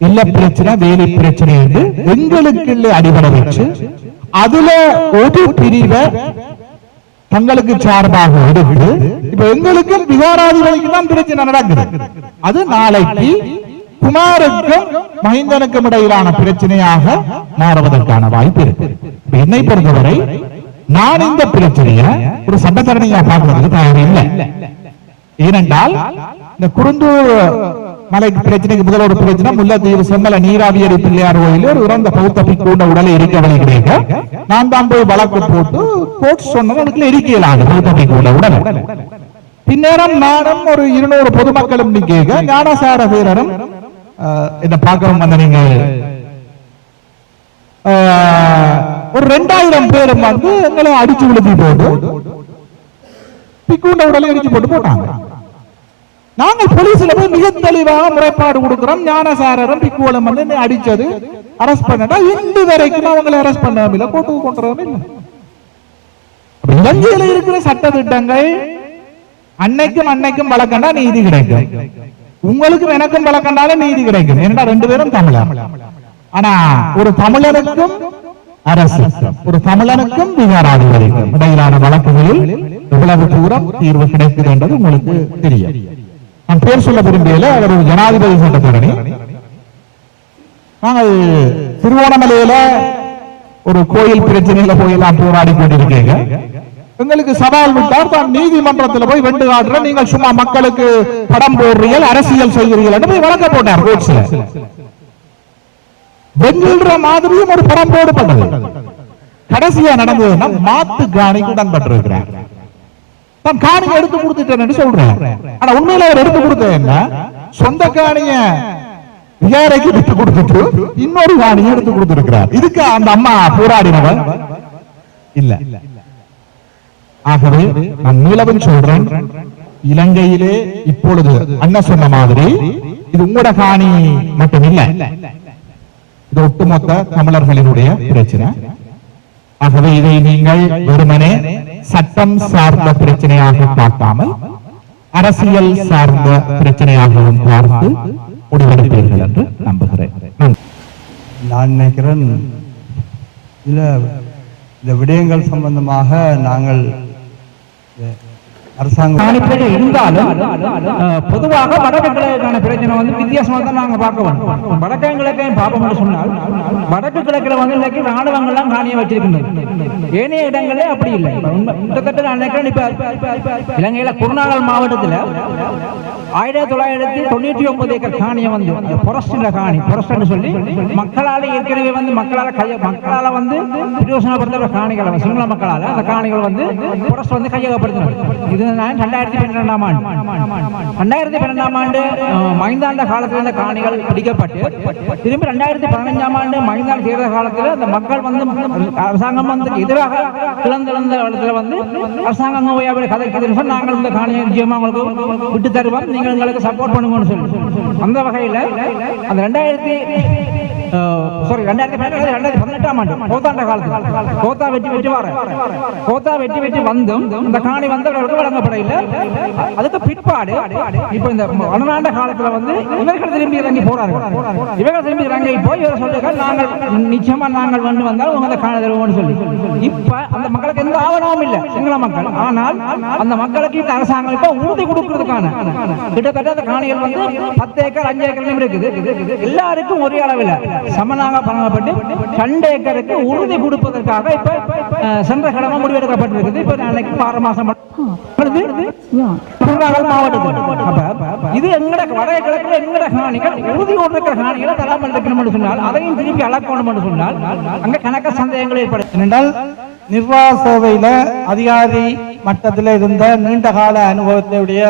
இல்ல பிரச்சனை, வேலை பிரச்சனை என்று எங்களுக்கு அடிபட வச்சு அதுல ஒரு பிரிவை தங்களுக்கு சார்பாக எடுத்து, இப்ப எங்களுக்கும் விகாராதிபதிக்கு தான் பிரச்சனை நடக்குது. அது நாளைக்கு குமாருக்கும் மஹிந்தனுக்கும் இடையிலான பிரச்சனையாக மாறுவதற்கான வாய்ப்பு இருக்கு. என்னை பொறுத்தவரை நான் இந்த பிரச்சனையை ஒரு சட்டத்தரணியா பார்க்கறதுக்கு தயாரில்லை. ஏனென்றால் இந்த குருந்தூர் மலை பிரச்சனைக்கு முதல் ஒரு பிரச்சனை, முல்லைத்தீவு செம்மல நீராவியரி பிள்ளையார் கோயில ஒரு இறந்த பௌத்த பிக்குண்ட உடலை எரிக்க வழி கிடைக்க நான் தான் போய் வழக்கு போட்டு கோர்ட் சொன்னது அதுக்குள்ள எரிக்கலாங்க பௌத்த பிக்குண்ட உடலை. பின்னேரம் நானும் ஒரு 200 பொதுமக்களும் நிக்க ஞானசார வீரரும் என்ன பார்க்கவும் வந்த நீங்க ஒரு 2000 பேரும் வந்து எங்களை அடிச்சு விழுத்தி போட்டு பிக்குண்ட உடலை எரிச்சு போட்டு போட்டாங்க. நாங்கள் போலீஸ்ல போய் மிக தெளிவாக முறைப்பாடு கொடுக்கிறோம். ஞானசாரரும் பிக்குவலும் வந்து அடிச்சது அரெஸ்ட் பண்ணா இன்று வரைக்கும் அவங்களை அரெஸ்ட் பண்ணாம இல்ல, கோர்ட்டுக்கு கொண்டு இல்லை. இலங்கையில இருக்கிற சட்ட திட்டங்கள் அன்னைக்கும் வழக்கண்டா நீதி கிடைக்கும், உங்களுக்கும் எனக்கும் வழக்கண்டாலும் நீதி கிடைக்கும். ஏன்னா 2 பேரும் தமிழர். ஆனா ஒரு தமிழனுக்கும் அரசு, ஒரு தமிழனுக்கும் விகாராதிபதிக்கும் இடையிலான வழக்குகளில் எவ்வளவு தூரம் தீர்வு கிடைக்குது என்றது உங்களுக்கு தெரியும். நான் பேர் சொல்ல விரும்பியல, அவர் ஒரு ஜனாதிபதி சட்டத்தரணி. நாங்கள் திருவோணமலையில ஒரு கோயில் பிரச்சனையில போய் எல்லாம் போராடி கொண்டிருக்கீங்க. எங்களுக்கு சவால் விட்டார், தான் நீதிமன்றத்தில் போய் வெண்டு காட்டுற, நீங்கள் சும்மா மக்களுக்கு படம் போடுறீர்கள், அரசியல் செய்கிறீர்கள் என்று போய் வழக்க போட்டார் கோர்ட்ஸ்ல. வெங்குற மாதிரியும் ஒரு படம் போடப்பட்டது. கடைசியா நடந்ததுன்னா மாத்து காணிக்கு உடன்பட்டிருக்கிறார். தான் காணியை எடுத்து கொடுத்துட்டேன்னு சொல்றேன். ஆனா உண்மையில அவர் எடுத்து கொடுத்த என்ன, சொந்த காணிய விகாரைக்கு விட்டு கொடுத்துட்டு இன்னொரு காணியை எடுத்து கொடுத்திருக்கிறார். இதுக்கு அந்த அம்மா போராடினவர் இல்ல. ஆகவே நான் மீளவும் சொல்றேன், இலங்கையிலே இப்பொழுது அண்ணன் சொன்ன மாதிரி இது உங்களோட காணி மட்டும் இல்ல, இது ஒட்டுமொத்த தமிழர்களினுடைய பிரச்சனை. ஆகவே இதை நீங்கள் வெறுமனே சட்டம் சார்ந்த பிரச்சனையாக பார்க்காமல் அரசியல் சார்ந்த பிரச்சனையாகவும் பார்த்து முடிவெடுப்பீர்கள் என்று நம்புகிறேன். நான் நினைக்கிறேன் இந்த விடயங்கள் சம்பந்தமாக நாங்கள் அரசாங்கம் இருந்தாலும் பொதுவாக வடக்கு கிழக்கான பிரச்சனை வந்து வித்தியாசமா தான் நாங்க பார்க்க வேண்டும். வடக்கு கிழக்கையும் பார்ப்போம்னு சொன்னால் வடக்கு கிழக்குல வந்து இன்னைக்கு ராணுவங்கள்லாம் காணியை வச்சிருக்கின்றது. ஏனைய இடங்களே அப்படி இல்லை. கிட்டத்தட்ட நான் நினைக்கிறேன், இப்ப இலங்கையில குருநாகல் மாவட்டத்தில் 1999 ஏக்கர் காணியை வந்து பொரஸ்ட் காணி, பொரஸ்ட் சொல்லி மக்களால் ஏற்கனவே வந்து மக்களால வந்து பிரயோசனப்படுத்துற காணிகளை சிங்கள மக்களால் அந்த காணிகள் வந்து பொரஸ்ட் வந்து கையகப்படுத்தினார். இது 2012ஆம் ஆண்டு 2012ஆம் ஆண்டு மஹிந்தாண்ட காலத்தில் இந்த காணிகள் பிடிக்கப்பட்டு திரும்பி 2015ஆம் ஆண்டு மஹிந்தாண்ட தேர்தல் காலத்தில் அந்த மக்கள் வந்து அரசாங்கம் வந்து எதிராக கிளந்த இடத்துல வந்து அரசாங்கம் கதைக்கு நாங்கள் இந்த காணியை நிச்சயமா உங்களுக்கு விட்டு தருவோம், நீங்கள் எங்களுக்கு சப்போர்ட் பண்ணுங்கன்னு சொல்லி அந்த வகையில் அந்த சாரி 2018ஆம் ஆண்டு கோத்தாண்ட காலத்தில் கோத்தா வெட்டி வந்தும் இந்த காணி வந்தவர்களுக்கு வழங்கப்படவில்லை. அதுக்கு பிற்பாடு இப்ப இந்த வனநாண்ட காலத்துல வந்து இவர்கள் திரும்பி இறங்கி போறார்கள். இவர்கள் திரும்பி இறங்கி போய் இவர் சொல்லுங்கள் நாங்கள் நிச்சயமா நாங்கள் வந்து வந்தால் உங்களை காண தருவோம்னு சொல்லி இப்ப அந்த மக்களுக்கு எந்த ஆவணமும் இல்லை சிங்கள மக்கள். ஆனால் அந்த மக்களுக்கு இந்த அரசாங்கம் இப்ப உறுதி கொடுக்கிறதுக்கான கிட்டத்தட்ட அந்த காணிகள் வந்து 10 ஏக்கர் 5 ஏக்கர் இருக்குது. எல்லாருக்கும் ஒரே அளவில் சமனாக பணப்பட்டு 2 ஏக்கருக்கு உறுதி கொடுப்பதற்காக இப்ப சென்ற கிழமை முடிவெடுக்கப்பட்டிருக்குது. இப்ப நாளைக்கு 6 மாசம் மாவட்டத்தில் இது எங்கட வடக்கு கிழக்குல எங்கட காணிகள் உறுதியோடு இருக்கிற காணிகளை தராமல் இருக்கணும் சொன்னால் அதையும் திருப்பி அளக்கணும் என்று சொன்னால் அங்க கணக்க சந்தேகங்கள் ஏற்படும். என்றால் நிர்வாக சேவையில அதிகாரி மட்டத்தில் இருந்த நீண்ட கால அனுபவத்தையுடைய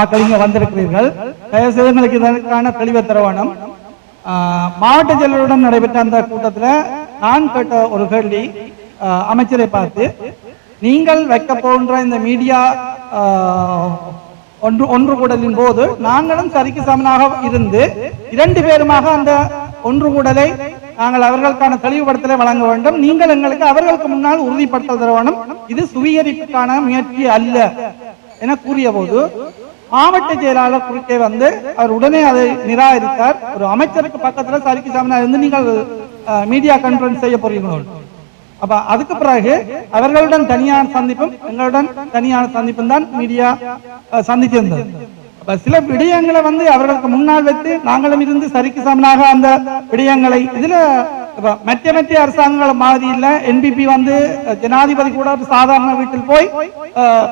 ஆக்கள் வந்திருக்கிறீர்கள். தயவுசெய்து எங்களுக்கு இதற்கான தெளிவை தர வேணும். மாவட்ட செயலருடன் நடைபெற்ற அந்த கூட்டத்தில் நான் கேட்ட ஒரு கேள்வி அமைச்சரை பார்த்து, நீங்கள் வைக்க போன்ற இந்த மீடியா ஒன்று கூடலின் போது நாங்களும் சரிக்கு சமனாக இருந்து 2 பேருமாக அந்த ஒன்று கூடலை நாங்கள் அவர்களுக்கான தெளிவுபடுத்தலை வழங்க வேண்டும். நீங்கள் எங்களுக்கு அவர்களுக்கு முன்னால் உறுதிப்படுத்தல் தர வேண்டும். இது சுவீகரிப்புக்கான முயற்சி அல்ல என கூறிய போது மாவட்ட செயலாளர் குறுக்கே வந்து அவர் உடனே அதை நிராகரித்தார். ஒரு அமைச்சருக்கு பக்கத்துல சரிக்கு சமனா இருந்து நீங்கள் மீடியா கான்ஃபரன்ஸ் செய்ய போறீங்களோ? அப்ப அதுக்கு பிறகு அவர்களுடன் தனியான சந்திப்பும் எங்களுடன் தனியான சந்திப்பும் தான் மீடியா சந்திச்சிருந்தது. அப்ப சில விடயங்களை வந்து அவர்களுக்கு முன்னால் வைத்து நாங்களும் இருந்து சரிக்கு சமனாக அந்த விடயங்களை இதுல மற்ற அரசாங்கங்கள் மாதிரி இல்ல. என்பிபி வந்து ஜனாதிபதி கூட ஒரு சாதாரண வீட்டில் போய்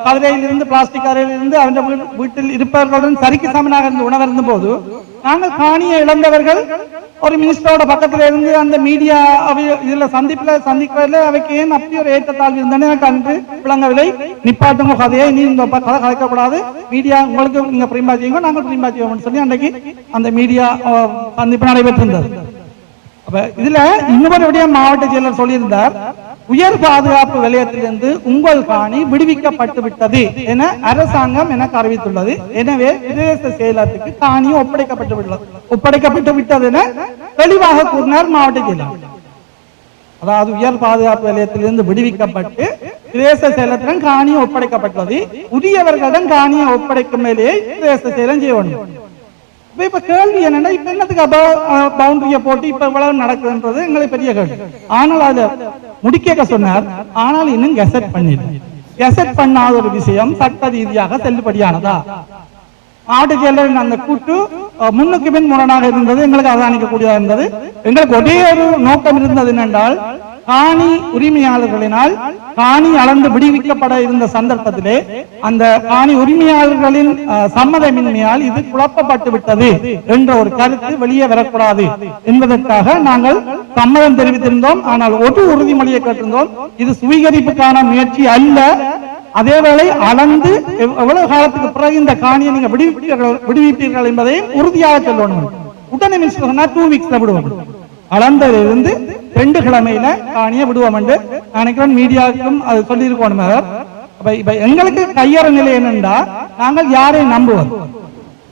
கதிரையில் இருந்து பிளாஸ்டிக் அறையில் இருந்து அவருடைய வீட்டில் இருப்பவர்களுடன் சரிக்கு சமனாக இருந்து உணவருந்த போது நாங்கள் காணியை இழந்தவர்கள் ஒரு மினிஸ்டரோட பக்கத்துல இருந்து அந்த மீடியா இதுல சந்திக்கிறதுல அவைக்கு ஏன் அப்படி ஒரு ஏற்றத்தாழ்வு இருந்தேன்னு எனக்கு அன்று விளங்கவில்லை. நிப்பாட்டுங்க கதையை, நீ இந்த கதை கலைக்கக்கூடாது, மீடியா உங்களுக்கு நீங்க பிரிம்பா செய்யுங்க, நாங்கள் பிரிம்பா செய்வோம்னு சொல்லி அன்றைக்கு அந்த மீடியா சந்திப்பு நடைபெற்றிருந்தது. அப்ப இதுல இன்னொரு விடயம் மாவட்ட செயலர் சொல்லியிருந்தார், உயர் பாதுகாப்பு வலயத்திலிருந்து உங்கள் காணி விடுவிக்கப்பட்டு விட்டது என அரசாங்கம் எனக்கு அறிவித்துள்ளது. எனவே பிரதேச செயலகத்துக்கு காணி ஒப்படைக்கப்பட்டு விட்டது என தெளிவாக கூறினார் மாவட்ட செயலர். அதாவது உயர் பாதுகாப்பு வலயத்திலிருந்து விடுவிக்கப்பட்டு பிரதேச செயலகத்திடம் காணி ஒப்படைக்கப்பட்டது. உரியவர்களிடம் காணியை ஒப்படைக்கும் மேலேயே பிரதேச செயலம் செய்ய வேண்டும். இப்ப கேள்வி என்னன்னா, இப்ப என்னத்துக்கு பவுண்டரிய போட்டு இப்ப இவ்வளவு நடக்குதுன்றது எங்களுக்கு பெரிய கேள்வி. ஆனால் அது முடிக்க சொன்னார். ஆனால் இன்னும் கெசட் பண்ணாத ஒரு விஷயம் சட்ட ரீதியாக செல்லுபடியானதா? மாவட்ட செயலரின் அந்த கூட்டு முன்னுக்கு பின் முரணாக இருந்தது. எங்களுக்கு அவதானிக்கக்கூடியதாக இருந்தது. எங்களுக்கு ஒரே ஒரு நோக்கம் இருந்தது என்னென்றால், காணி உரிமையாளர்களினால் காணி அளந்து விடுவிக்கப்பட இருந்த சந்தர்ப்பத்திலே அந்த காணி உரிமையாளர்களின் சம்மதமின்மையால் இது குழப்பப்பட்டு விட்டது என்ற ஒரு கருத்து வெளியே வரக்கூடாது என்பதற்காக நாங்கள் சம்மதம் தெரிவித்திருந்தோம். ஆனால் ஒரு உறுதிமொழியை கேட்டிருந்தோம், இது சுவீகரிப்புக்கான முயற்சி அல்ல. அதேவேளை அளந்து எவ்வளவு காலத்துக்கு பிறகு இந்த காணியை நீங்க விடுவிப்பீர்கள் என்பதையும் உறுதியாக சொல்லணும். உடனே 2 வீக்ஸ்ல விடுவோம். அளந்ததிலிருந்து 2 கிழமையில காணியை விடுவோம் என்று நினைக்கிறேன். மீடியாவுக்கும் அது சொல்லி இருக்கணும். இப்ப எங்களுக்கு கையற நிலை என்னன்னா, நாங்கள் யாரை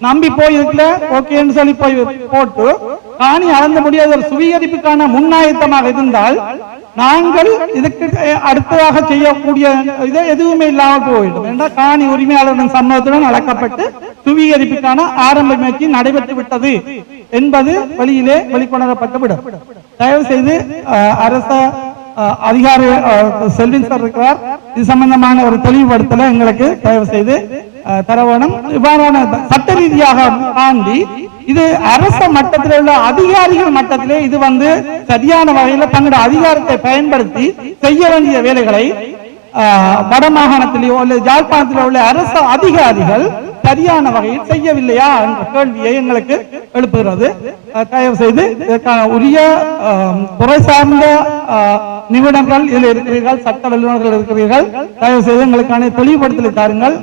நம்பி போய் இருக்கல ஓகேன்னு சொல்லி போய் போட்டு காணி அளந்த முடியாத ஒரு சுவீகரிப்புக்கான முன்னாயத்தமாக இருந்தால் நாங்கள் இதுக்கு அடுத்ததாக செய்யக்கூடிய இதை எதுவுமே இல்லாமல் போயிடும். என்றால் காணி உரிமையாளர்களின் சம்மதத்துடன் அளக்கப்பட்டு சுவீகரிப்புக்கான ஆரம்ப முயற்சி நடைபெற்று விட்டது என்பது வெளியிலே வெளிக்கொணரப்பட்டு விடும். தயவு செய்து அரச அதிகாரி செல்வின் சார் இருக்கிறார், இது சம்பந்தமான ஒரு தெளிவுபடுத்தலை எங்களுக்கு தயவு செய்து தர வேணும். இவ்வாறான சட்ட ரீதியாக தாண்டி இது அரச மட்டத்தில் உள்ள அதிகாரிகள் மட்டத்திலே இது வந்து சரியான வகையில் தங்களுடைய அதிகாரத்தை பயன்படுத்தி செய்ய வேண்டிய வேலைகளை வடமாகாணத்திலேயோ அல்லது யாழ்ப்பாணத்திலோ உள்ள அரசு அதிகாரிகள் சரியான வகையில் செய்யவில்லையா என்ற கேள்வியை எங்களுக்கு எழுப்புகிறது. தயவு செய்து இதற்கான உரிய துறை சார்ந்த நிபுணர்கள் இதில் இருக்கிறீர்கள், சட்ட வல்லுநர்கள் இருக்கிறீர்கள். தயவு செய்து எங்களுக்கான தெளிவுபடுத்தலை தாருங்கள்.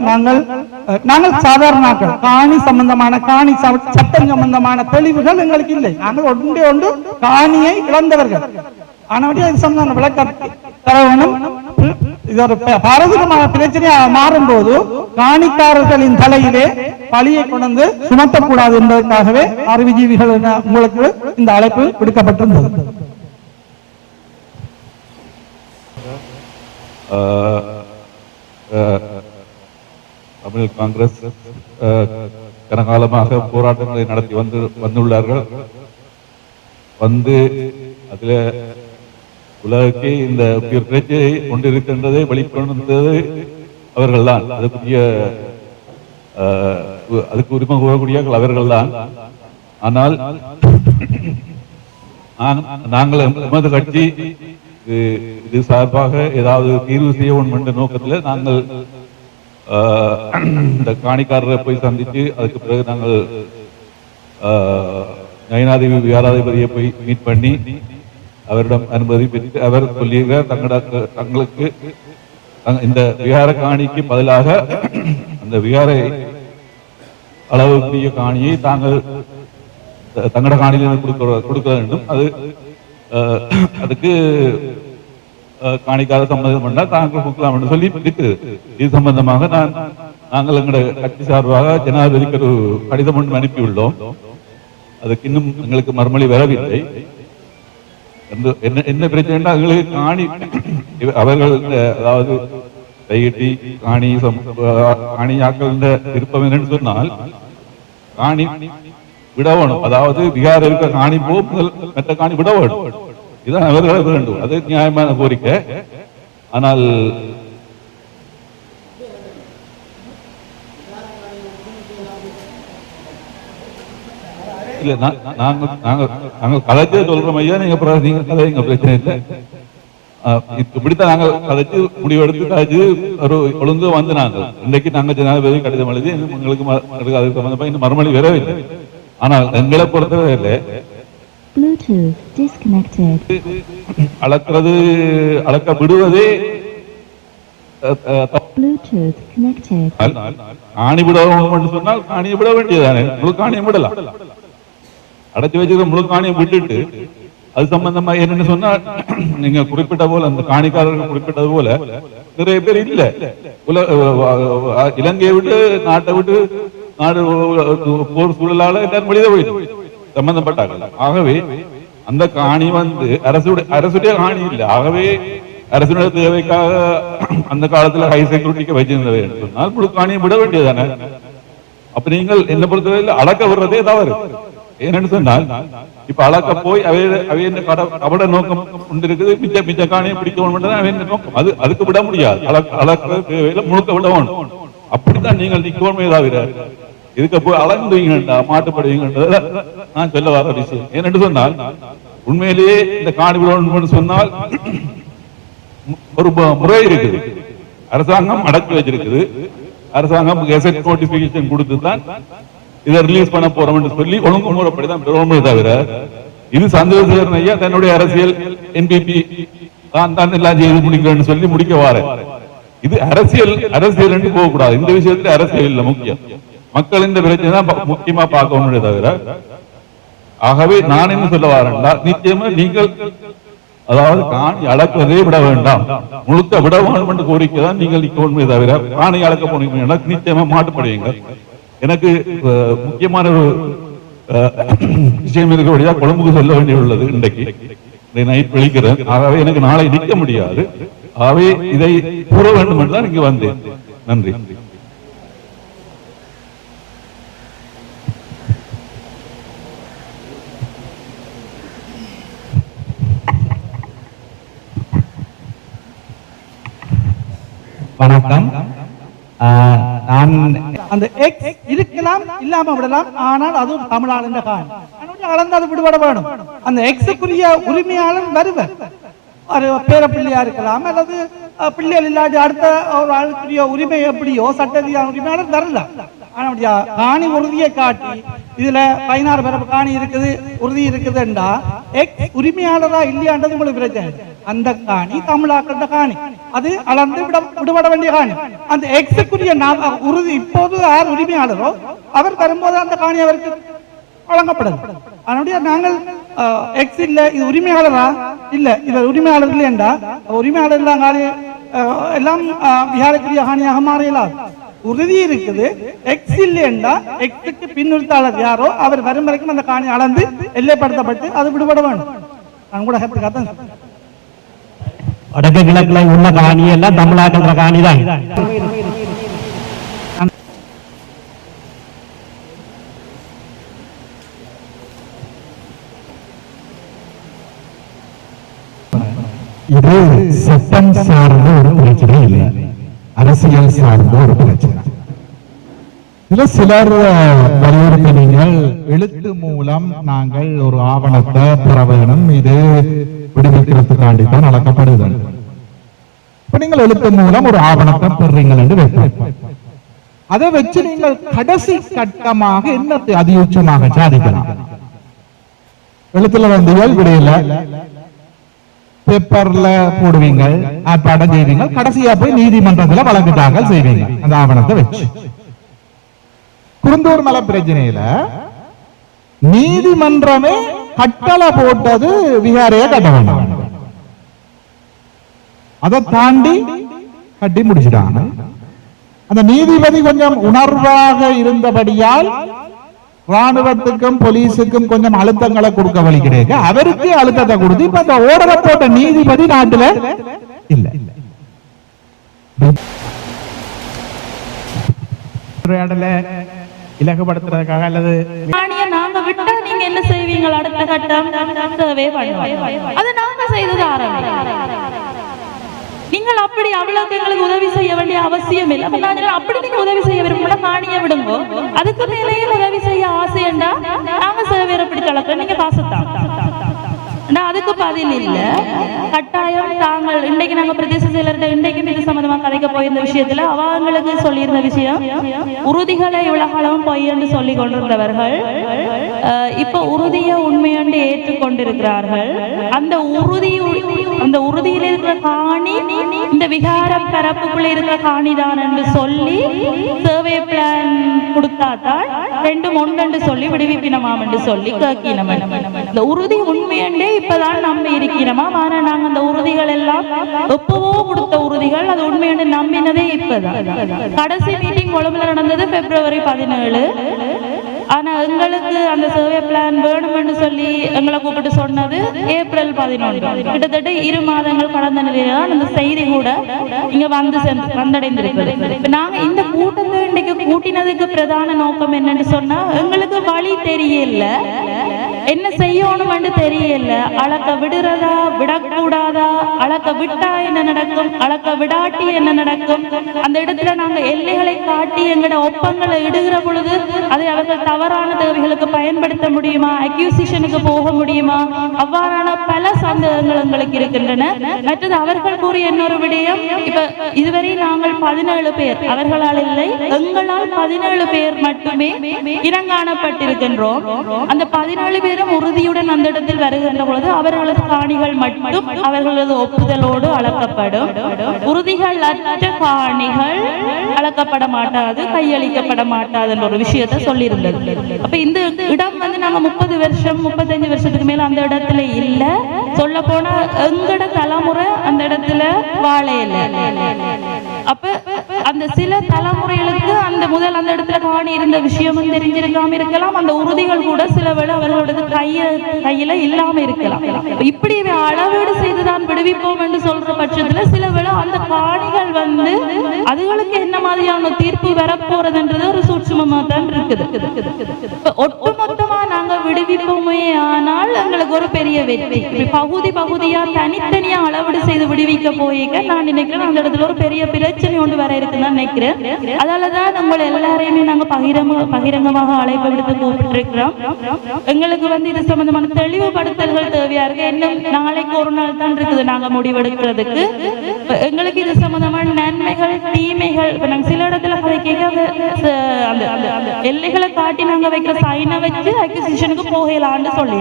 நாங்கள் சாதாரண காணி சம்பந்தமான காணி சட்டம் சம்பந்தமான தெளிவுகள் எங்களுக்கு இல்லை. நாங்கள் ஒன்று காணியை இழந்தவர்கள். ஆனால் இது சம்பந்தமான விளக்கம் தர வேணும். இது ஒரு பாரதூரமான பிரச்சனையா மாறும்போது காணிக்காரர்களின் தலையிலே பழியை கொண்டு சுமத்தக்கூடாது என்பதற்காகவே அறிவுஜீவிகள் உங்களுக்கு இந்த அழைப்பு விடுக்கப்பட்டிருந்தது. தமிழ் காங்கிரஸ் கனகாலமாக போராட்டங்களை நடத்தி வந்துள்ளார்கள். அதுல உலகಕ್ಕೆ இந்த பிரச்சனையை கொண்டிருக்கின்றதை வெளிக்கொண்டது அவர்கள்தான். அதுக்கு உரிமை கூறக்கூடிய அவர்கள்தான். ஆனால் நாங்கள் எமது கட்சி இது சார்பாக ஏதாவது தீர்வு செய்ய வேண்டும் என்ற நோக்கத்தில் நாங்கள் இந்த காணிக்காரரை போய் சந்தித்து அதுக்கு பிறகு நாங்கள் நயனாதேவி விகாராதிபதியை போய் மீட் பண்ணி அவரிடம் அனுமதி பெற்று அவர் சொல்லியிருக்கிறார் தங்களுக்கு இந்த விகார காணிக்கு பதிலாக அந்த விகாரை அளவுக்குரிய காணியை தாங்கள் தங்கட காணியில் கொடுக்க வேண்டும். அதுக்கு காணிக்கார சம்மதம் பண்ணால் தாங்கள் கொடுக்கலாம் என்று சொல்லி இருக்குது. இது சம்பந்தமாக நாங்கள் எங்களுடைய கட்சி சார்பாக ஜனாதிபதிக்கு ஒரு கடிதம் ஒன்று அனுப்பியுள்ளோம். அதுக்கு இன்னும் எங்களுக்கு மறுமொழி வரவில்லை. என்ன பிரச்சனை எங்களுக்கு அவர்கள் அதாவது கைகட்டி காணியாக்கள் விருப்பம் என்னன்னு சொன்னால் காணி விட வேணும். அதாவது விகார இருக்க காணி போ முதல் மற்ற காணி விட வேணும். இதுதான் அவர்கள் வேண்டும். அது நியாயமான கோரிக்கை. ஆனால் இல்ல நாங்கள் கதைச்சே சொல்றோம் ஐயா. நீங்க கதைங்க பிரச்சனை இல்லை. இப்படித்தான் நாங்கள் கதைச்சு முடிவெடுத்து கதைச்சு ஒரு ஒழுங்கு வந்து நாங்கள் இன்றைக்கு நாங்கள் ஜனாதிபதி கடிதம் எழுதி உங்களுக்கு அதுக்கு சம்பந்தமா இன்னும் மறுமொழி வரவில்லை. ஆனால் எங்களை பொறுத்தவரை இல்லை அளக்க விடுவதே காணி விடவும் சொன்னால் காணியை விட வேண்டியதானே. முழு காணியை விடலாம். அடைச்சி வச்சுக்கிற முழு காணியை விட்டுட்டு அது சம்பந்தமா என்னன்னு சொன்னா நீங்க குறிப்பிட்ட போல அந்த காணிக்காரர்கள் குறிப்பிட்டது போல நிறைய பேர் இல்ல இலங்கையை விட்டு நாட்டை விட்டு நாடு போர் சூழலால எல்லாரும் வெளியே போயிட்டு சம்பந்தப்பட்டார்கள். ஆகவே அந்த காணி அரசுடைய காணி இல்லை. ஆகவே அரசுடைய தேவைக்காக அந்த காலத்துல ஹை செக்யூரிட்டிக்கு வச்சிருந்தவை சொன்னால் முழு காணியை விட வேண்டியதானே. அப்ப நீங்கள் என்ன பொறுத்தவரையில் அளக்க விடுறதே தவறு. ஏன்னு சொன்னால் இப்ப அளக்க போய் அவைய கபட நோக்கம் கொண்டு இருக்குது. மிச்ச காணியை பிடிக்க நோக்கம். அதுக்கு விட முடியாது. அளக்க தேவையில முழுக்க விட வேணும். அப்படித்தான் நீங்கள் நிக்கோமே தவிர இதுக்கு போய் அளந்துவீங்கண்டா மாட்டுப்படுவீங்கன்றத நான் சொல்ல வர விஷயம். ஏன்னு சொன்னால் உண்மையிலேயே இந்த காணி விடணும்னு சொன்னால் ஒரு முறை இருக்குது. அரசாங்கம் அடக்கி வச்சிருக்குது. அரசாங்கம் கெசட் நோட்டிபிகேஷன் கொடுத்துதான் இதை ரிலீஸ் பண்ண போறோம் என்று சொல்லி ஒழுங்குமுறைப்படிதான் பெறுவோமே தவிர இது சந்தேகன் ஐயா தன்னுடைய அரசியல் என்பிபி தான் எல்லாம் செய்து முடிக்கிறேன்னு சொல்லி முடிக்க வார. இது அரசியல் என்று போகக்கூடாது. இந்த விஷயத்துல அரசியல் இல்ல முக்கியம். மக்கள் இந்த பிரச்சனை தான் முக்கியமா பார்க்கணுமே தவிர. ஆகவே நான் என்ன சொல்ல வரேன்டா நிச்சயமா நீங்கள் அதாவது காணி அளக்கவே விட வேண்டாம். முழுக்க விட வேண்டும் என்று கோரிக்கை தான் நீங்கள் நிற்கணுமே தவிர காணி அளக்க போனீங்கன்னா நிச்சயமா மாட்டுப்படுவீங்க. எனக்கு முக்கியமான ஒரு விஷயம் இருக்கிறபடியா கொழும்புக்கு சொல்ல வேண்டியுள்ளது. இன்றைக்கு நைட் விழிக்கிறேன். ஆகவே எனக்கு நாளை நிற்க முடியாது. ஆகவே இதை கூற வேண்டும் என்று தான் இங்கு வந்தேன். நன்றி. வணக்கம். நான் அந்த எக்ஸ் இருக்கலாம் இல்லாம விடலாம். ஆனால் அது தமிழாளன் காணி அளந்தாது விடுபட வேணும். அந்த எக்ஸுக்குரிய உரிமையாளர் வருவர். பேர பிள்ளையா இருக்கலாம் அல்லது பிள்ளைகள் இல்லாத அடுத்த ஒரு ஆளுக்குரிய உரிமை எப்படியோ சட்டத்தியான உரிமையாளர் வரலாம். ஆனா காணி உறுதியை காட்டி இதுல 16 பிறப்பு காணி இருக்குது உறுதி இருக்குதுண்டா எக்ஸ் உரிமையாளரா இல்லையான்றது உங்களுக்கு பிரச்சனை. அந்த காணி தமிழாக்கிற காணி அது அளந்து விடுபட வேண்டிய காணி. அந்த எக்ஸுக்குரிய உறுதி இப்போது யார் உரிமையாளரோ அவர் வரும்போது அந்த காணி அவருக்கு வழங்கப்படும். அதனுடைய நாங்கள் எக்ஸ் இல்ல இது உரிமையாளரா இல்ல இவர் உரிமையாளர் இல்லையண்டா உரிமையாளர் எல்லாம் காணி எல்லாம் விகாரக்குரிய காணியாக மாறியலாது. உறுதி இருக்குது. எக்ஸ் இல்லைன்னா எக்ஸுக்கு பின்னிறுத்தாளர் யாரோ அவர் வரும் வரைக்கும் அந்த காணி அளந்து எல்லைப்படுத்தப்பட்டு அது விடுபட வேண்டும். நான் கூட கருத்துக்காக வடக்கு கிழக்குல உள்ள காணி எல்லாம் தமிழ்நாட்டுல காணி தான். இது சட்டம் சார்ந்த ஒரு பிரச்சனை இல்லை, அரசியல் சார்ந்த ஒரு பிரச்சனை. இதுல சிலர் வலியுறுத்தினீர்கள், எழுத்து மூலம் நாங்கள் ஒரு ஆவணத்தை பெற வேணும், இது விடுவிக்கிறதுக்காண்டி தான் நடக்கப்படுது. இப்ப நீங்கள் எழுத்து மூலம் ஒரு ஆவணத்தை பெறுறீங்கள் என்று வைப்போம். அதை வச்சு நீங்கள் கடைசி கட்டமாக என்னத்தை அதியுச்சமாக சாதிக்கலாம்? எழுத்துல வந்தீர்கள், விடையில பேப்பர்ல போடுவீங்க, ஆர்ப்பாட்டம் செய்வீங்க, கடைசியா போய் நீதிமன்றத்துல வழக்கு தாக்கல் செய்வீங்க அந்த ஆவணத்தை வச்சு. குருந்தூர் மலை பிரச்சனையில நீதிமன்றமே கட்டளை போட்டது விகாரைய கட்ட வேண்டாம், அதை தாண்டி கட்டி முடிச்சிட்டாங்க. அந்த நீதிபதி கொஞ்சம் உணர்வாக இருந்தபடியால் ராணுவத்துக்கும் போலீஸுக்கும் கொஞ்சம் அழுத்தங்களை கொடுக்க வழி கிடையாது, அவருக்கு அழுத்தத்தை கொடுத்து இப்ப அந்த ஓடரை போட்ட நீதிபதி நாட்டுல இல்ல. இலகுபடுத்துறதுக்காக அல்லது நாங்க விட்டா நீங்க என்ன செய்வீங்க? அடுத்த கட்டம் அதை நாங்க செய்தது நீங்கள் அப்படி அவ்வளவு எங்களுக்கு உதவி செய்ய வேண்டிய அவசியம் இல்லை. அப்படி நீங்க உதவி செய்ய விரும்ப காணிய விடுங்க, அதுக்கு மேலேயே உதவி செய்ய ஆசைண்டா நாங்க சேவையரை பிடிச்ச அளவுக்கு நீங்க காசுத்தான். அதுக்கு பதில் இல்ல. கட்டாயம் தாங்கள் இன்றைக்கு நாங்க பிரதேச செயலர்கிட்ட இன்றைக்கும் இது சம்பந்தமா கதைக்க போயிருந்த விஷயத்துல அவங்களுக்கு சொல்லியிருந்த விஷயம், உறுதிகளை உலகளவும் பொய் என்று சொல்லி கொண்டிருந்தவர்கள் இப்ப உறுதியை உண்மையாண்டு ஏற்றுக்கொண்டிருக்கிறார்கள். அந்த உறுதியில் இருக்கிற காணி இந்த விகாரம் பரப்புக்குள்ள இருக்கிற காணிதான் என்று சொல்லி சர்வே பிளான் கொடுத்தாதான் ரெண்டும் ஒன்று சொல்லி விடுவிப்பினமாம் என்று சொல்லி கேட்கினோம். இந்த உறுதி உண்மையண்டே இப்பதான் நம்பி இருக்கிறோமா? ஆனா நாங்க அந்த உறுதிகள் எல்லாம் எப்பவோ கொடுத்த உறுதிகள், அது உண்மையண்டு நம்பினதே இப்பதான். கடைசி மீட்டிங் கொழும்புல நடந்தது February 17. ஆனா எங்களுக்கு அந்த சர்வே பிளான் வேணும்னு சொல்லி எங்களை கூப்பிட்டு சொன்னது April 11. கிட்டத்தட்ட 2 மாதங்கள் கடந்த நிலையில்தான் அந்த செய்தி கூட இங்க வந்தடைந்திருக்கிறது. நாங்க இந்த கூட்டத்தை இன்னைக்கு கூட்டினதுக்கு பிரதான நோக்கம் என்னன்னு சொன்னா, எங்களுக்கு வழி தெரியல, என்ன செய்யணும்னு தெரியல. அளக்க விடுறதா விடக்கூடாதா, அளக்க விட்டா என்ன நடக்கும், அளக்க விடாட்டி என்ன நடக்கும், அந்த இடத்துல நாங்க எல்லைகளை காட்டி எங்களோட ஒப்பங்களை இடுகிற பொழுது அதை அவர்கள் தவறான தேவைகளுக்கு பயன்படுத்த முடியுமா, அக்யூசிஷனுக்கு போக முடியுமா, அவ்வாறான பல சந்தேகங்கள் எங்களுக்கு இருக்கின்றன. மற்றது அவர்கள் கூறிய இன்னொரு விடயம், இப்ப இதுவரை நாங்கள் 17 பேர், அவர்களால் இல்லை எங்களால் 17 பேர் மட்டுமே இனங்காணப்பட்டிருக்கின்றோம். அந்த 17 பேரும் உறுதியுடன் அந்த இடத்தில் வருகின்ற பொழுது அவர்களது காணிகள் மட்டும் அவர்களது ஒப்புதலோடு அளக்கப்படும். உறுதிகள் அற்ற காணிகள் அளக்கப்பட மாட்டாது, கையளிக்கப்பட மாட்டாது என்ற ஒரு விஷயத்தை சொல்லியிருந்தது. அப்ப இந்த இடம் நாங்க 30 வருஷம் 35 வருஷத்துக்கு மேல அந்த இடத்துல இல்ல. சொல்ல போனா எங்கட தலைமுறை அந்த இடத்துல வாழையில. அப்ப அந்த சில தலைமுறைகளுக்கு அந்த முதல் அந்த இடத்துல காணி இருந்த விஷயமும் தெரிஞ்சிருக்காம இருக்கலாம், அந்த உறுதிகள் கூட சில வேளை அவர்களோட கையில இல்லாம இருக்கலாம். இப்படி அளவீடு செய்துதான் விடுவிப்போம் என்று சொல்ற பட்சத்துல சில வேளை அந்த காணிகள் அதுகளுக்கு என்ன மாதிரியான தீர்ப்பு வரப்போறதுன்றது ஒரு சூட்சுமமா தான் இருக்குது. ஒட்டுமொத்தமா நாங்க விடுவிப்போமே ஆனால் எங்களுக்கு ஒரு பெரிய வெற்றி. பகுதி பகுதியா தனித்தனியா அளவீடு செய்து விடுவிக்க போயிக்க நான் நினைக்கிறேன் அந்த இடத்துல ஒரு பெரிய பிரச்சனை ஒன்று வர இருக்குன்னு நினைக்கிறேன். அதனாலதான் உங்களை எல்லாரையுமே நாங்க பகிரங்கமாக அழைப்பு விடுத்து கூப்பிட்டுருக்கிறோம். எங்களுக்கு இது சம்பந்தமான தெளிவுபடுத்தல்கள் தேவையா இருக்கு. இன்னும் நாளைக்கு ஒரு நாள் தான் இருக்குது நாங்க முடிவெடுக்கிறதுக்கு. எங்களுக்கு இது சம்பந்தமான நன்மைகள் தீமைகள் நாங்க சில இடத்துல கதை கேட்க அந்த எல்லைகளை காட்டி நாங்க வைக்கிற சைனை வச்சு அக்விசிஷனுக்கு போகலான்னு சொல்லி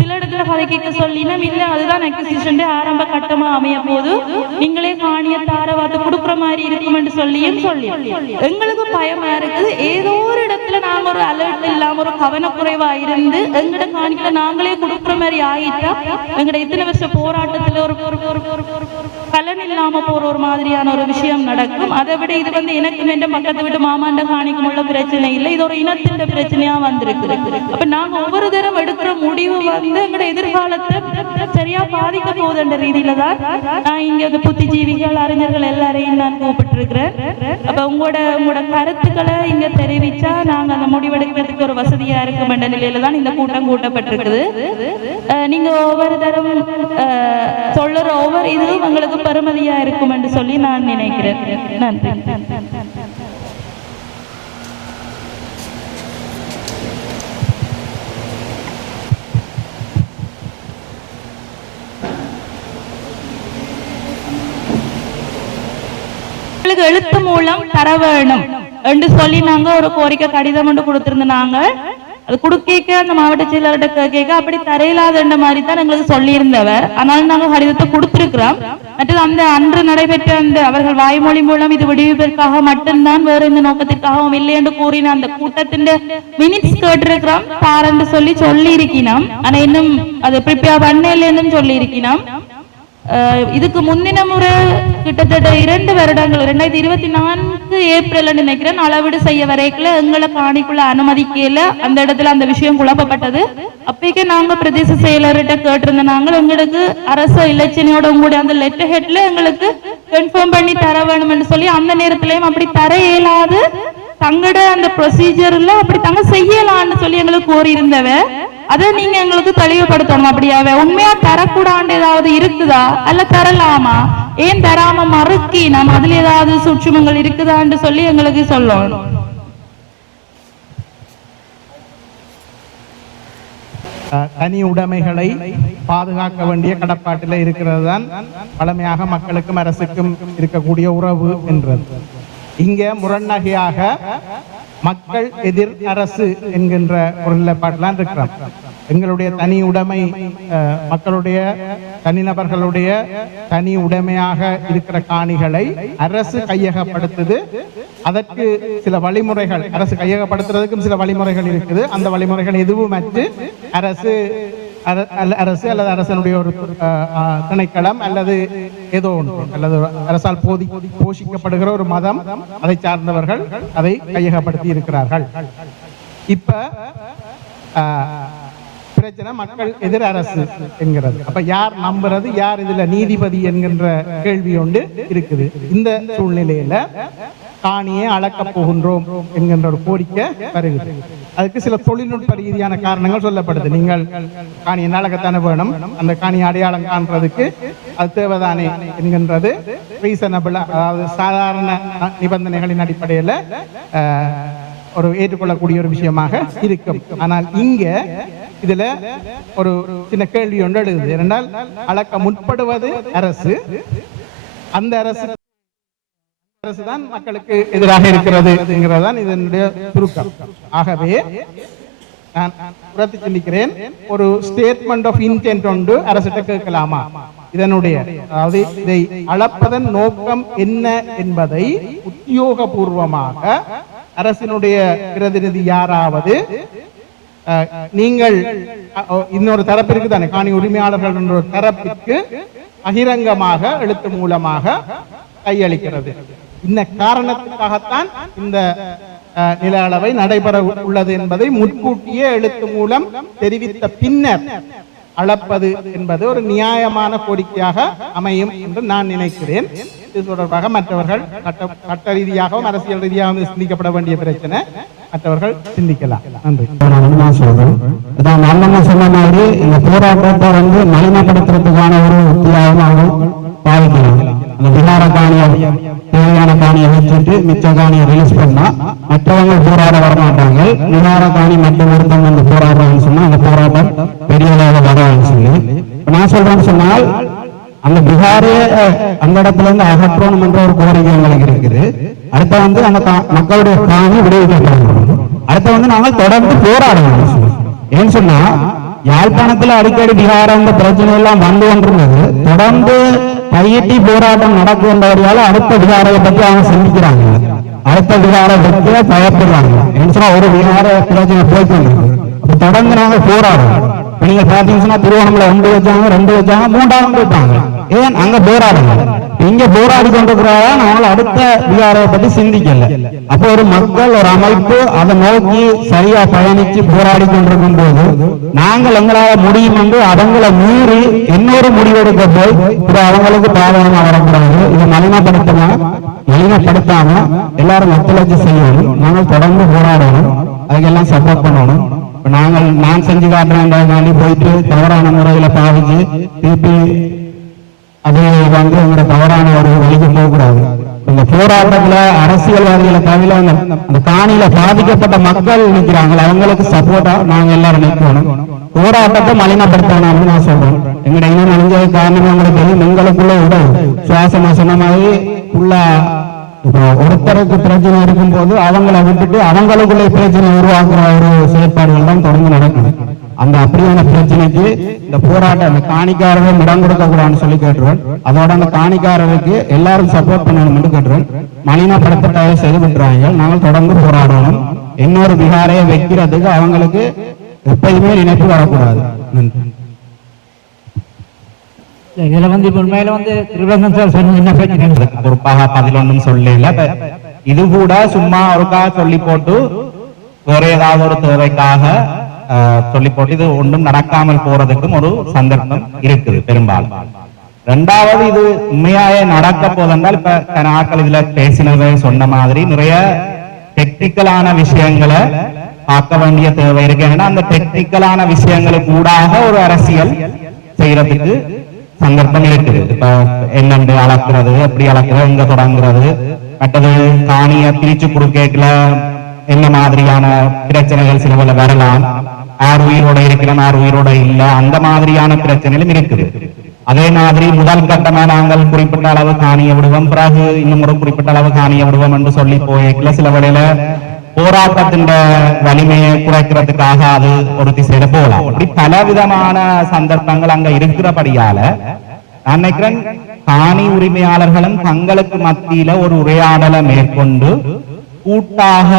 சில இடத்துல கதை கேட்க சொல்லினோம். இல்ல அதுதான் அக்விசிஷன் ஆரம்ப கட்டமா அமைய போது நீங்களே காணிய தாரவாத்து கொடுக்குற மாதிரி இருக்கும் என்று சொல்லியும் சொல்லி எங்களுக்கு பயமா இருக்குது. ஏதோ ஒரு இடத்துல நாங்க ஒரு அலர்ட் இல்லாம ஒரு கவனக்குறைவா இருந்து எங்கட காணிகளை நாங்களே கொடுக்குற மாதிரி ஆயிட்டா எங்கட இத்தனை வருஷ போராட்டத்துல ஒரு பலன் இல்லாம இல்லாம போற ஒரு மாதிரியான ஒரு விஷயம் நடக்கும். அதை விட இது வந்து எனக்கு என்ற பக்கத்தை விட்டு மாமாண்ட காணிக்கும் உள்ள பிரச்சனை இல்லை, இது ஒரு இனத்தின் பிரச்சனையா வந்திருக்கு. அப்ப நாங்க ஒவ்வொரு தரம் எடுக்கிற முடிவு வந்து எங்களோட எதிர்காலத்தை சரியா பாதிக்க போகுதுன்ற ரீதியில தான் நான் இங்க புத்திஜீவிகள் அறிஞர்கள் எல்லாரையும் நான் கூப்பிட்டு. அப்ப உங்களோட கருத்துக்களை இங்க தெரிவிச்சா நாங்க அந்த முடிவெடுக்கிறதுக்கு ஒரு வசதியா இருக்கும் என்ற நிலையில தான் இந்த கூட்டம் கூட்டப்பட்டிருக்குது. நீங்க ஒவ்வொரு தரம் சொல்லுற ஒவ்வொரு இதுவும் உங்களுக்கு பெருமதியா இருக்கும் என்று சொல்லி நான் நினைக்கிறேன். நன்றி. எழுத்து மூலம் தர வேணும் என்று சொல்லி நாங்க ஒரு கோரிக்கை கடிதம் ஒன்று கொடுத்திருந்தாங்க. அது குடுக்க அந்த மாவட்ட செயலர்கிட்ட கேட்க அப்படி தரையில்லாத மாதிரி தான் எங்களுக்கு சொல்லி இருந்தவர். ஆனாலும் நாங்க கடிதத்தை கொடுத்திருக்கிறோம். மற்றது அந்த அன்று நடைபெற்ற அந்த அவர்கள் வாய்மொழி மூலம் இது விடுவிப்பதற்காக மட்டும்தான், வேற எந்த நோக்கத்திற்காகவும் இல்லை என்று கூறின அந்த கூட்டத்தின் மினிட்ஸ் கேட்டிருக்கிறோம் தாரன்னு சொல்லி இருக்கணும். ஆனா இன்னும் அது ப்ரிப்பேர் பண்ணலன்னு சொல்லி இருக்கணும். இதுக்கு முந்தின முறை கிட்டத்தட்ட 2 வருடங்கள் 2024 ஏப்ரல் நினைக்கிறேன் அளவீடு செய்ய வரைக்குள்ள எங்களை காணிக்குள்ள அனுமதிக்கல. அந்த இடத்துல அந்த விஷயம் குழப்பப்பட்டது. அப்பேக்கே நாங்க பிரதேச செயலர்கிட்ட கேட்டிருந்த நாங்கள் எங்களுக்கு அரசு இலட்சணையோட உங்களுடைய அந்த லெட்டர் ஹெட்ல எங்களுக்கு கன்ஃபார்ம் பண்ணி தர வேணும் என்று சொல்லி அந்த நேரத்திலையும் அப்படி தர இயலாது, தங்கட அந்த ப்ரொசீஜர்ல அப்படி தங்க செய்யலான்னு சொல்லி எங்களுக்கு கோரி இருந்தவ. அதை நீங்க எங்களுக்கு தெளிவுபடுத்தணும். அப்படியாவே உண்மையா தரக்கூடாது ஏதாவது இருக்குதா அல்ல தரலாமா, ஏன் தராம மறுக்கி நம்ம அதுல ஏதாவது சூட்சுமங்கள் இருக்குதான்னு சொல்லி எங்களுக்கு சொல்லணும். தனி உடைமைகளை பாதுகாக்க வேண்டிய கடப்பாட்டில் இருக்கிறது தான் பழமையாக மக்களுக்கும் அரசுக்கும் இருக்கக்கூடிய உறவு என்றது. இங்க முரண்நகையாக மக்கள் எதிர் அரசு என்கின்ற ஒரு நிலைப்பாட்டில் இருக்கிறோம். எங்களுடைய தனி உடைமை, மக்களுடைய தனிநபர்களுடைய தனி உடைமையாக இருக்கிற காணிகளை அரசு கையகப்படுத்துது. அதற்கு சில வழிமுறைகள், அரசு கையகப்படுத்துறதுக்கும் சில வழிமுறைகள் இருக்குது. அந்த வழிமுறைகள் எதுவும் அற்று அரசு அல்லது அரசனுடைய ஒரு திணைக்களம் அல்லது ஏதோ ஒன்று அல்லது அரசால் போஷிக்கப்படுகிற ஒரு மதம், அதை சார்ந்தவர்கள் அதை கையகப்படுத்தி இருக்கிறார்கள். இப்ப பிரச்சனை மக்கள் எதிர் அரசு என்கிறது. அப்ப யார் நம்புறது, யார் இதுல நீதிபதி என்கின்ற கேள்வி ஒன்று இருக்குது. இந்த சூழ்நிலையில காணியை அளக்கப் போகின்றோம் என்கின்ற ஒரு கோரிக்கை வருகிறது. அதுக்கு சில தொழில்நுட்ப ரீதியான காரணங்கள் சொல்லப்படுது. நீங்கள் காணியை அளக்கத்தானே வேணும், அந்த காணியை அடையாளம் காண்றதுக்கு அது தேவைதானே என்கின்றது ரீசனபிள், அதாவது சாதாரண நிபந்தனைகளின் அடிப்படையில் ஒரு ஏற்றுக்கொள்ளக்கூடிய ஒரு விஷயமாக இருக்கும். ஆனால் இங்க இதுல ஒரு சின்ன கேள்வி ஒன்று எழுதுது. ஏனென்றால் அளக்க முற்படுவது அரசு, அந்த அரசுதான் மக்களுக்கு எதிராக இருக்கிறது என்கிறதான் இதனுடைய சுருக்கம். ஆகவே நான் உரத்து சிந்திக்கிறேன், ஒரு ஸ்டேட்மெண்ட் ஆஃப் இன்டென்ட் ஒன்று அரசிட்ட கேட்கலாமா, இதனுடைய அதாவது இதை அளப்பதன் நோக்கம் என்ன என்பதை உத்தியோகபூர்வமாக அரசினுடைய பிரதிநிதி யாராவது, நீங்கள் இன்னொரு தரப்பிற்கு தானே காணி உரிமையாளர்கள் என்ற ஒரு தரப்பிற்கு பகிரங்கமாக எழுத்து மூலமாக கையளிக்கிறது. இந்த காரணத்துக்காகத்தான் இந்த நில அளவை நடைபெற உள்ளது என்பதை முன்கூட்டியே எழுத்து மூலம் தெரிவித்த பின்னர் அளப்பது என்பது ஒரு நியாயமான கோரிக்கையாக அமையும் என்று நான் நினைக்கிறேன். இது தொடர்பாக மற்றவர்கள் சட்ட ரீதியாகவும் அரசியல் ரீதியாகவும் சிந்திக்கப்பட வேண்டிய பிரச்சனை மற்றவர்கள் சிந்திக்கலாம். நன்றி. நான் சொல்றேன், சொன்ன மாதிரி இந்த போராட்டத்தை மலினப்படுத்துறதுக்கான ஒரு உத்தியாகவும் பாதிக்கலாம். அந்த விகார காணியை தேவையான காணியை வச்சுட்டு மிச்ச காணியை ரிலீஸ் பண்ணா மற்றவங்க போராட வரமாட்டாங்க. விகார காணி மட்டும் ஒருத்தவங்க வந்து போராடுறாங்கன்னு சொன்னா அந்த போராட்டம் பெரிய அளவில் வரான்னு சொல்லி நான் சொல்றேன்னு சொன்னால் அந்த பிகாரைய அந்த இடத்துல இருந்து அகற்றணும் என்ற ஒரு கோரிக்கை எங்களுக்கு இருக்குது. அடுத்த அந்த மக்களுடைய காணி விடுவிக்கப்படணும். அடுத்த நாங்கள் தொடர்ந்து போராடணும். ஏன்னு சொன்னா யாழ்ப்பாணத்துல அடிக்கடி பிகார இந்த பிரச்சனை எல்லாம் வந்து கொண்டிருந்தது. தொடர்ந்து கையெட்டி போராட்டம் நடக்கும்ன்றவர்களால அடுத்த விகாரையை பற்றி அவங்க சிந்திக்கிறாங்க. அடுத்த விகாரை பற்றி பயப்படுறாங்க. ஏன்னு சொன்னா ஒரு விகார பிரச்சனை போயிட்டு அப்ப தொடர்ந்து நாங்க போராடுறோம். நீங்க பாத்தீங்கன்னா திருவண்ணாமலை 1 வச்சாங்க, 2 வச்சாங்க, 3ஆவது வைப்பாங்க. ஏன் அங்க போராடுங்க. இங்க போராடி கொண்டிருக்கிறாரா நாங்கள் அடுத்த விகாரையை பத்தி சிந்திக்கல. அப்ப ஒரு மக்கள் ஒரு அமைப்பு அதை நோக்கி சரியா பயணிச்சு போராடி கொண்டிருக்கும் போது நாங்கள் எங்களால் முடியும் என்று அவங்களை மீறி இன்னொரு முடிவெடுக்க போய் இது அவங்களுக்கு பாதகமா வரக்கூடாது. இது மலினப்படுத்தாம எல்லாரும் ஒத்துழைச்சு செய்யணும். நாங்கள் தொடர்ந்து போராடணும், அதுக்கெல்லாம் சப்போர்ட் பண்ணணும். நான் செஞ்சு காட்டுறேன் போயிட்டு தவறான முறையில பாவிச்சு திருப்பி அது வந்து எங்களோட தவறான ஒரு வழிக்கு போகக்கூடாது. இந்த போராட்டத்துல அரசியல்வாதிகளை தவிர அந்த காணியில பாதிக்கப்பட்ட மக்கள் நிற்கிறாங்க, அவங்களுக்கு சப்போர்ட்டா நாங்க எல்லாரும் நிற்கணும். போராட்டத்தை மலினப்படுத்தணும் நான் சொல்றேன். எங்கட இன்னும் அழிஞ்சது காரணம் உங்களுக்கு தெரியும். எங்களுக்குள்ள உடல் சுவாசமா சொன்ன மாதிரி உள்ள ஒருத்தருக்கு பிரச்சனை இருக்கும் போது அவங்களை விட்டுட்டு அவங்களுக்குள்ள பிரச்சனை உருவாக்குற ஒரு செயற்பாடுகள் தான் தொடர்ந்து நடக்குது. அந்த அப்படியான பிரச்சனைக்கு இந்த போராட்டம் அந்த காணிக்காரர்கள் இடம் கொடுக்க கூடாதுன்னு சொல்லி கேட்டுருவேன். அதோட அந்த காணிக்காரருக்கு எல்லாரும் சப்போர்ட் பண்ணணும் என்று கேட்டுருவேன். மலினப்படுத்த தயவு செய்து விட்டுறாங்க. நாங்கள் தொடர்ந்து போராடணும். இன்னொரு விகாரையை வைக்கிறதுக்கு அவங்களுக்கு எப்பயுமே நினைப்பு வரக்கூடாது. இதுல வந்து உண்மையில வந்து திருவரங்கம் சார் சொன்ன என்ன பிரச்சனை பொறுப்பாக பதில் ஒன்றும் சொல்லல. இது கூட சும்மா ஒருக்காக சொல்லி போட்டு வேற ஏதாவது ஒரு தேவைக்காக சொல்லி போட்டு இது ஒன்றும் நடக்காமல் போறதுக்கும் ஒரு சந்தர்ப்பம் இருக்குது பெரும்பாலும். ரெண்டாவது இது உண்மையாயே நடக்க போதென்றால் இப்ப கனாக்கள் இதுல பேசினதை சொன்ன மாதிரி நிறைய டெக்னிக்கலான விஷயங்களை பார்க்க வேண்டிய தேவை இருக்கு. ஏன்னா அந்த டெக்னிக்கலான விஷயங்களுக்கு கூடாக ஒரு அரசியல் செய்யறதுக்கு சந்தர்ப்பம் இருக்குது. இப்ப என்னென்று அளக்குறது, எப்படி அளக்குறது, எங்க தொடங்குறது, மற்றது காணிய பிரிச்சு கொடுக்கல என்ன மாதிரியான பிரச்சனைகள் சிலவுல வரலாம், யார் உயிரோட இருக்கிறோம் யார் உயிரோட இல்ல, அந்த மாதிரியான பிரச்சனைகளும் இருக்குது. அதே மாதிரி முதல் கட்டமா நாங்கள் குறிப்பிட்ட அளவு காணிய விடுவோம், பிறகு இன்னும் ஒரு குறிப்பிட்ட அளவு காணிய விடுவோம் என்று சொல்லி போய்க்கல சில வேளையில போராட்டத்தின் வலிமையை குறைக்கிறதுக்காக அது ஒரு திசையில போகலாம். அப்படி பலவிதமான சந்தர்ப்பங்கள் அங்க இருக்கிறபடியால நான் நினைக்கிறேன் காணி உரிமையாளர்களும் தங்களுக்கு மத்தியில ஒரு உரையாடலை மேற்கொண்டு கூட்டாக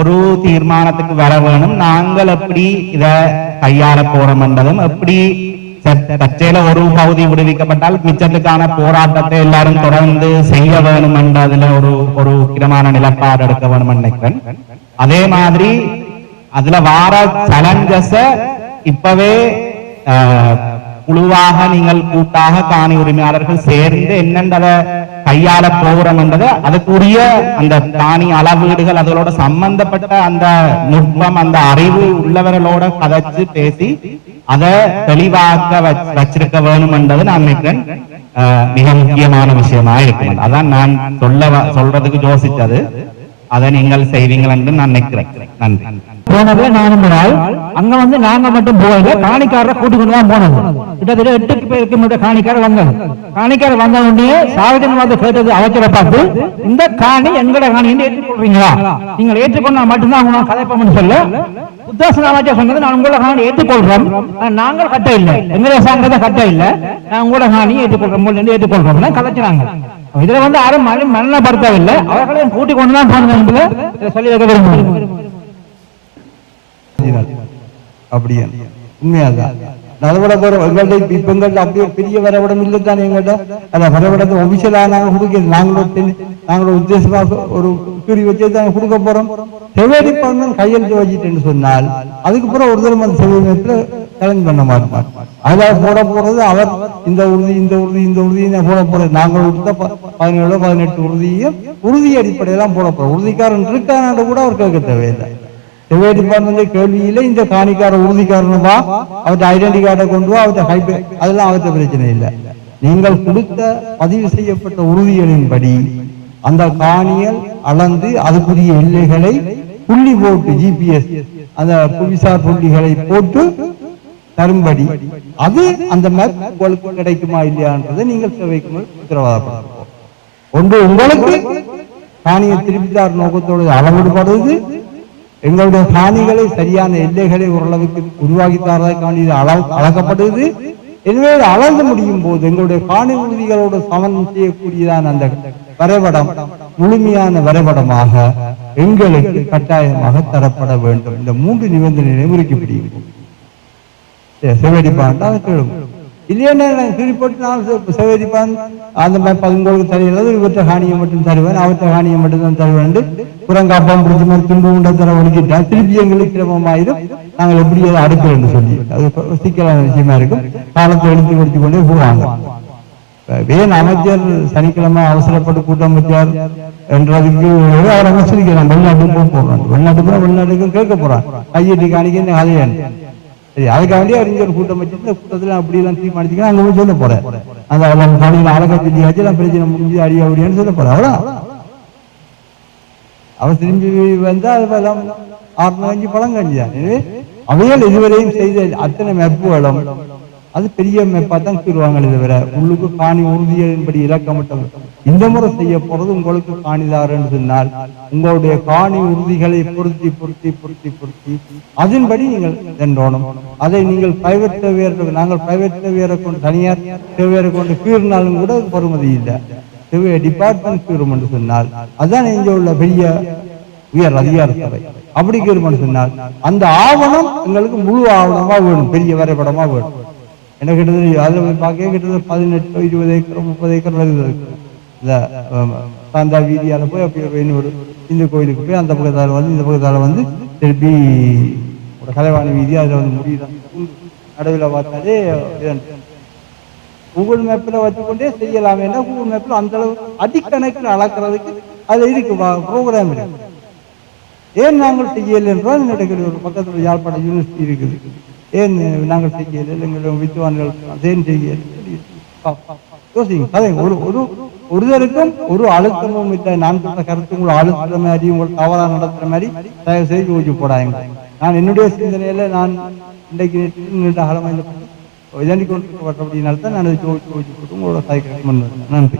ஒரு தீர்மானத்துக்கு வர வேணும். நாங்கள் எப்படி இத கையாள போறோம் என்றதும், எப்படி சர்ச்சையில ஒரு பகுதி விடுவிக்கப்பட்டால் மிச்சத்துக்கான போராட்டத்தை எல்லாரும் தொடர்ந்து செய்ய வேணும் என்றதுல ஒரு முக்கியமான நிலப்பாடு எடுக்க வேணும் நினைக்கிறேன். அதே மாதிரி அதுல வார சேலஞ்சஸ இப்பவே குழுவாக நீங்கள் கூட்டாக காணி உரிமையாளர்கள் சேர்ந்து என்னென்றதை கையாள போகிறோம் என்றது அதுக்குரிய அந்த காணி அளவீடுகள் அதோட சம்பந்தப்பட்ட அந்த நுட்பம் அந்த அறிவு உள்ளவர்களோட கதைச்சு பேசி அதை தெளிவாக்க வச்சிருக்க வேணும் என்றது நான் நினைக்கிறேன் மிக முக்கியமான விஷயமா இருக்கும். அதான் நான் சொல்றதுக்கு யோசிச்சது. அதை நீங்கள் செய்வீங்கள் என்று நான் நினைக்கிறேன். நன்றி. போனது நானும் நாள் அங்க வந்து நாங்க மட்டும் போகல, காணிக்காரரை கூட்டிக் கொண்டு தான் போனது. கிட்டத்தட்ட 8 பேருக்கு காணிக்காரர் வந்தாங்க. காணிக்காரர் வந்த உடனே சாவிதன் வந்து கேட்டது அவசர பார்த்து, இந்த காணி எங்கட காணி என்று ஏற்றுக்கொள்றீங்களா? நீங்கள் ஏற்றுக்கொண்டா மட்டும்தான் அவங்க கதைப்போம்னு சொல்ல உத்தாசன அமைச்சர் சொன்னது, நான் உங்களோட காணி ஏற்றுக்கொள்றோம், நாங்கள் கட்ட இல்லை, எங்களுடைய சாங்கத்தை கட்ட இல்லை, நான் உங்களோட காணியை ஏற்றுக்கொள்றோம் ஏற்றுக்கொள்றோம் கலைச்சினாங்க. இதுல வந்து யாரும் மரணப்படுத்தவில்லை, அவர்களையும் கூட்டிக் கொண்டுதான் போனது என்பதை சொல்லி வைக்க விரும்புகிறேன். அப்படியே உண்மையாதான் எங்கள்கிட்ட இப்ப எங்கள்கிட்ட அப்படியே பெரிய வரைபடம் இல்லைத்தானே. எங்கள்கிட்ட அந்த வரைபடத்தை ஒபிஷியலா நாங்க கொடுக்க நாங்களும் உத்தேசமாக ஒரு கூறி வச்சு நாங்க கொடுக்க போறோம். செவ்வாய் டிபார்ட்மெண்ட் கையெழுத்து வச்சுட்டேன்னு சொன்னால் அதுக்கப்புறம் ஒரு தடவை அந்த செவ்வாய் சேலஞ்ச் பண்ண மாட்டார். அதுல போட போறது அவர் இந்த உறுதி போட போறது. நாங்கள் கொடுத்த 17 18 உறுதி அடிப்படையெல்லாம் போட போறோம். உறுதிக்காரன் இருக்கான கூட அவர் கேட்க தேவையில்லை. செவ்வாய் டிபார்ட்மெண்ட் கேள்வியில இந்த காணிக்கார உறுதிக்காரனுவா அவற்றை ஐடென்டி கார்டை கொண்டு வா, அவற்றை ஹைபே அதெல்லாம் அவற்றை பிரச்சனை இல்லை. நீங்கள் கொடுத்த பதிவு செய்யப்பட்ட உறுதிகளின்படி அந்த காணியல் அளந்து அதுக்குரிய எல்லைகளை புள்ளி போட்டு ஜிபிஎஸ் அந்த புவிசார் புள்ளிகளை போட்டு தரும்படி அது அந்த மேப் உங்களுக்கு கிடைக்குமா இல்லையான்றதை நீங்கள் சேவைக்கு உத்தரவாதப்படுத்துவோம். ஒன்று உங்களுக்கு காணியை திருப்பித்தார் நோக்கத்தோடு அளவிடுபடுவது, எங்களுடைய காணிகளை சரியான எல்லைகளை ஓரளவுக்கு உருவாக்கி தரதற்கான அளக்கப்படுது. எனவே அளந்து முடியும் போது எங்களுடைய காணி உறுதிகளோடு சமன் செய்யக்கூடியதான அந்த வரைபடம் முழுமையான வரைபடமாக எங்களுக்கு கட்டாயமாக தரப்பட வேண்டும். இந்த 3 நிபந்தனைகளை முறிக்கப்படுகிறது. செவ்வாய் டிபார்ட்மெண்ட் அதை கேளுங்க. இல்லையா நான் குறிப்பிட்டு நான் சேகரிப்பான் அந்த மாதிரி உங்களுக்கு தருகிறது இவற்றை காணியை மட்டும் தருவேன் அவற்றை காணியை மட்டும் தான் தருவேன் புறங்காப்பம் பிடிச்ச மாதிரி துண்டு உண்ட தர ஒழுக்கிட்டா திருப்பி எங்களுக்கு சிரமமாயிரும் நாங்கள் எப்படி அதை அடுக்கிறோம்னு சொல்லி அது சிக்கலான விஷயமா இருக்கும் காலத்தை எழுதி கொடுத்து கொண்டே போவாங்க. வேன் அமைச்சர் சனிக்கிழமை அவசரப்பட்டு கூட்டம் வச்சார் என்றதுக்கு அவர் அமைச்சரிக்கிறான் வெளிநாட்டுக்கு போறான் வெளிநாட்டுக்கு கேட்க போறான் கையெட்டி காணிக்க அதையான் சரி அதுக்காக வேண்டிய அறிஞர் கூட்டம் வச்சு இந்த கூட்டத்தில் அப்படி எல்லாம் தீர்மானிச்சுக்கலாம் அங்க போய் சொல்ல போறேன் அந்த காலையில் அழகா சொல்லியாச்சு எல்லாம் பிரச்சனை முடிஞ்சு அடி அப்படியான்னு சொல்ல போறேன் அவ்வளோ அவர் திரும்பி வந்தா அதெல்லாம் 6 பழம் கஞ்சிதான். எனவே அவைகள் இதுவரையும் செய்த அத்தனை மெப்புகளும் அது பெரிய மெப்பா தான் கீறுவாங்க. தவிர உள்ளுக்கு காணி உறுதியின்படி இலக்கமிட்டது இந்த முறை செய்ய போறது உங்களுக்கு காணிதாரன்னு சொன்னால் உங்களுடைய காணி உறுதிகளை பொருத்தி பொருத்தி பொருத்தி பொருத்தி அதன்படி நீங்கள் சென்றோணும். அதை நீங்கள் பிரைவேட் தேவையர் நாங்கள் பிரைவேட் தேவையரை கொண்டு தனியார் தேவையரை கொண்டு கீறினாலும் கூட பொறுமதி இல்லை. டிபார்ட்மெண்ட் கீறும் என்று சொன்னால் அதுதான் இங்க உள்ள பெரிய உயர் அதிகார சபை. அப்படி கீறும் சொன்னால் அந்த ஆவணம் எங்களுக்கு முழு ஆவணமா வேணும், பெரிய வரைபடமா வேணும். எனக்கு கிட்டத்தட்ட அதில் பார்க்க கிட்டத்தட்ட 18 20 ஏக்கர் 30 ஏக்கர் வருது. இந்த சாந்தா வீதியால போய் அப்படி இன்னொரு இந்த கோயிலுக்கு போய் அந்த பக்கத்தால் வந்து இந்த பக்கத்தால் வந்து திருப்பி ஒரு கலைவாணி வீதி அதில் வந்து முடியுதான் நடுவில் பார்த்தாலே கூகுள் மேப்பில் வச்சுக்கொண்டே செய்யலாமேன்னா கூகுள் மேப்பில் அந்த அளவு அடிக்கணக்கில் அளக்கிறதுக்கு அது இருக்கு ப்ரோக்ராம் இருக்கு. ஏன் நாங்கள் செய்யலை என்றால் நடக்கிற ஒரு பக்கத்தில் யாழ்ப்பாணம் யூனிவர்சிட்டி இருக்குது, ஏன் நாங்கள் செய்யலை எங்களுடைய வித்துவான்கள் ஏன் செய்யலை யோசிங்க. கதை ஒருத்தருக்கும் ஒரு அழுத்தமும் இல்லை. நான் சொன்ன கருத்து உங்களை அழுத்துற மாதிரி உங்களுக்கு தவறாக நடத்துற மாதிரி தயவு செய்து யோசிச்சு போடாங்க. நான் என்னுடைய சிந்தனையில நான் இன்றைக்கு நீண்ட காலமாக இதண்டி கொண்டிருக்கப்பட்டபடினால்தான் நான் யோசிச்சு போட்டு உங்களோட சாய்க்கிறேன். நன்றி.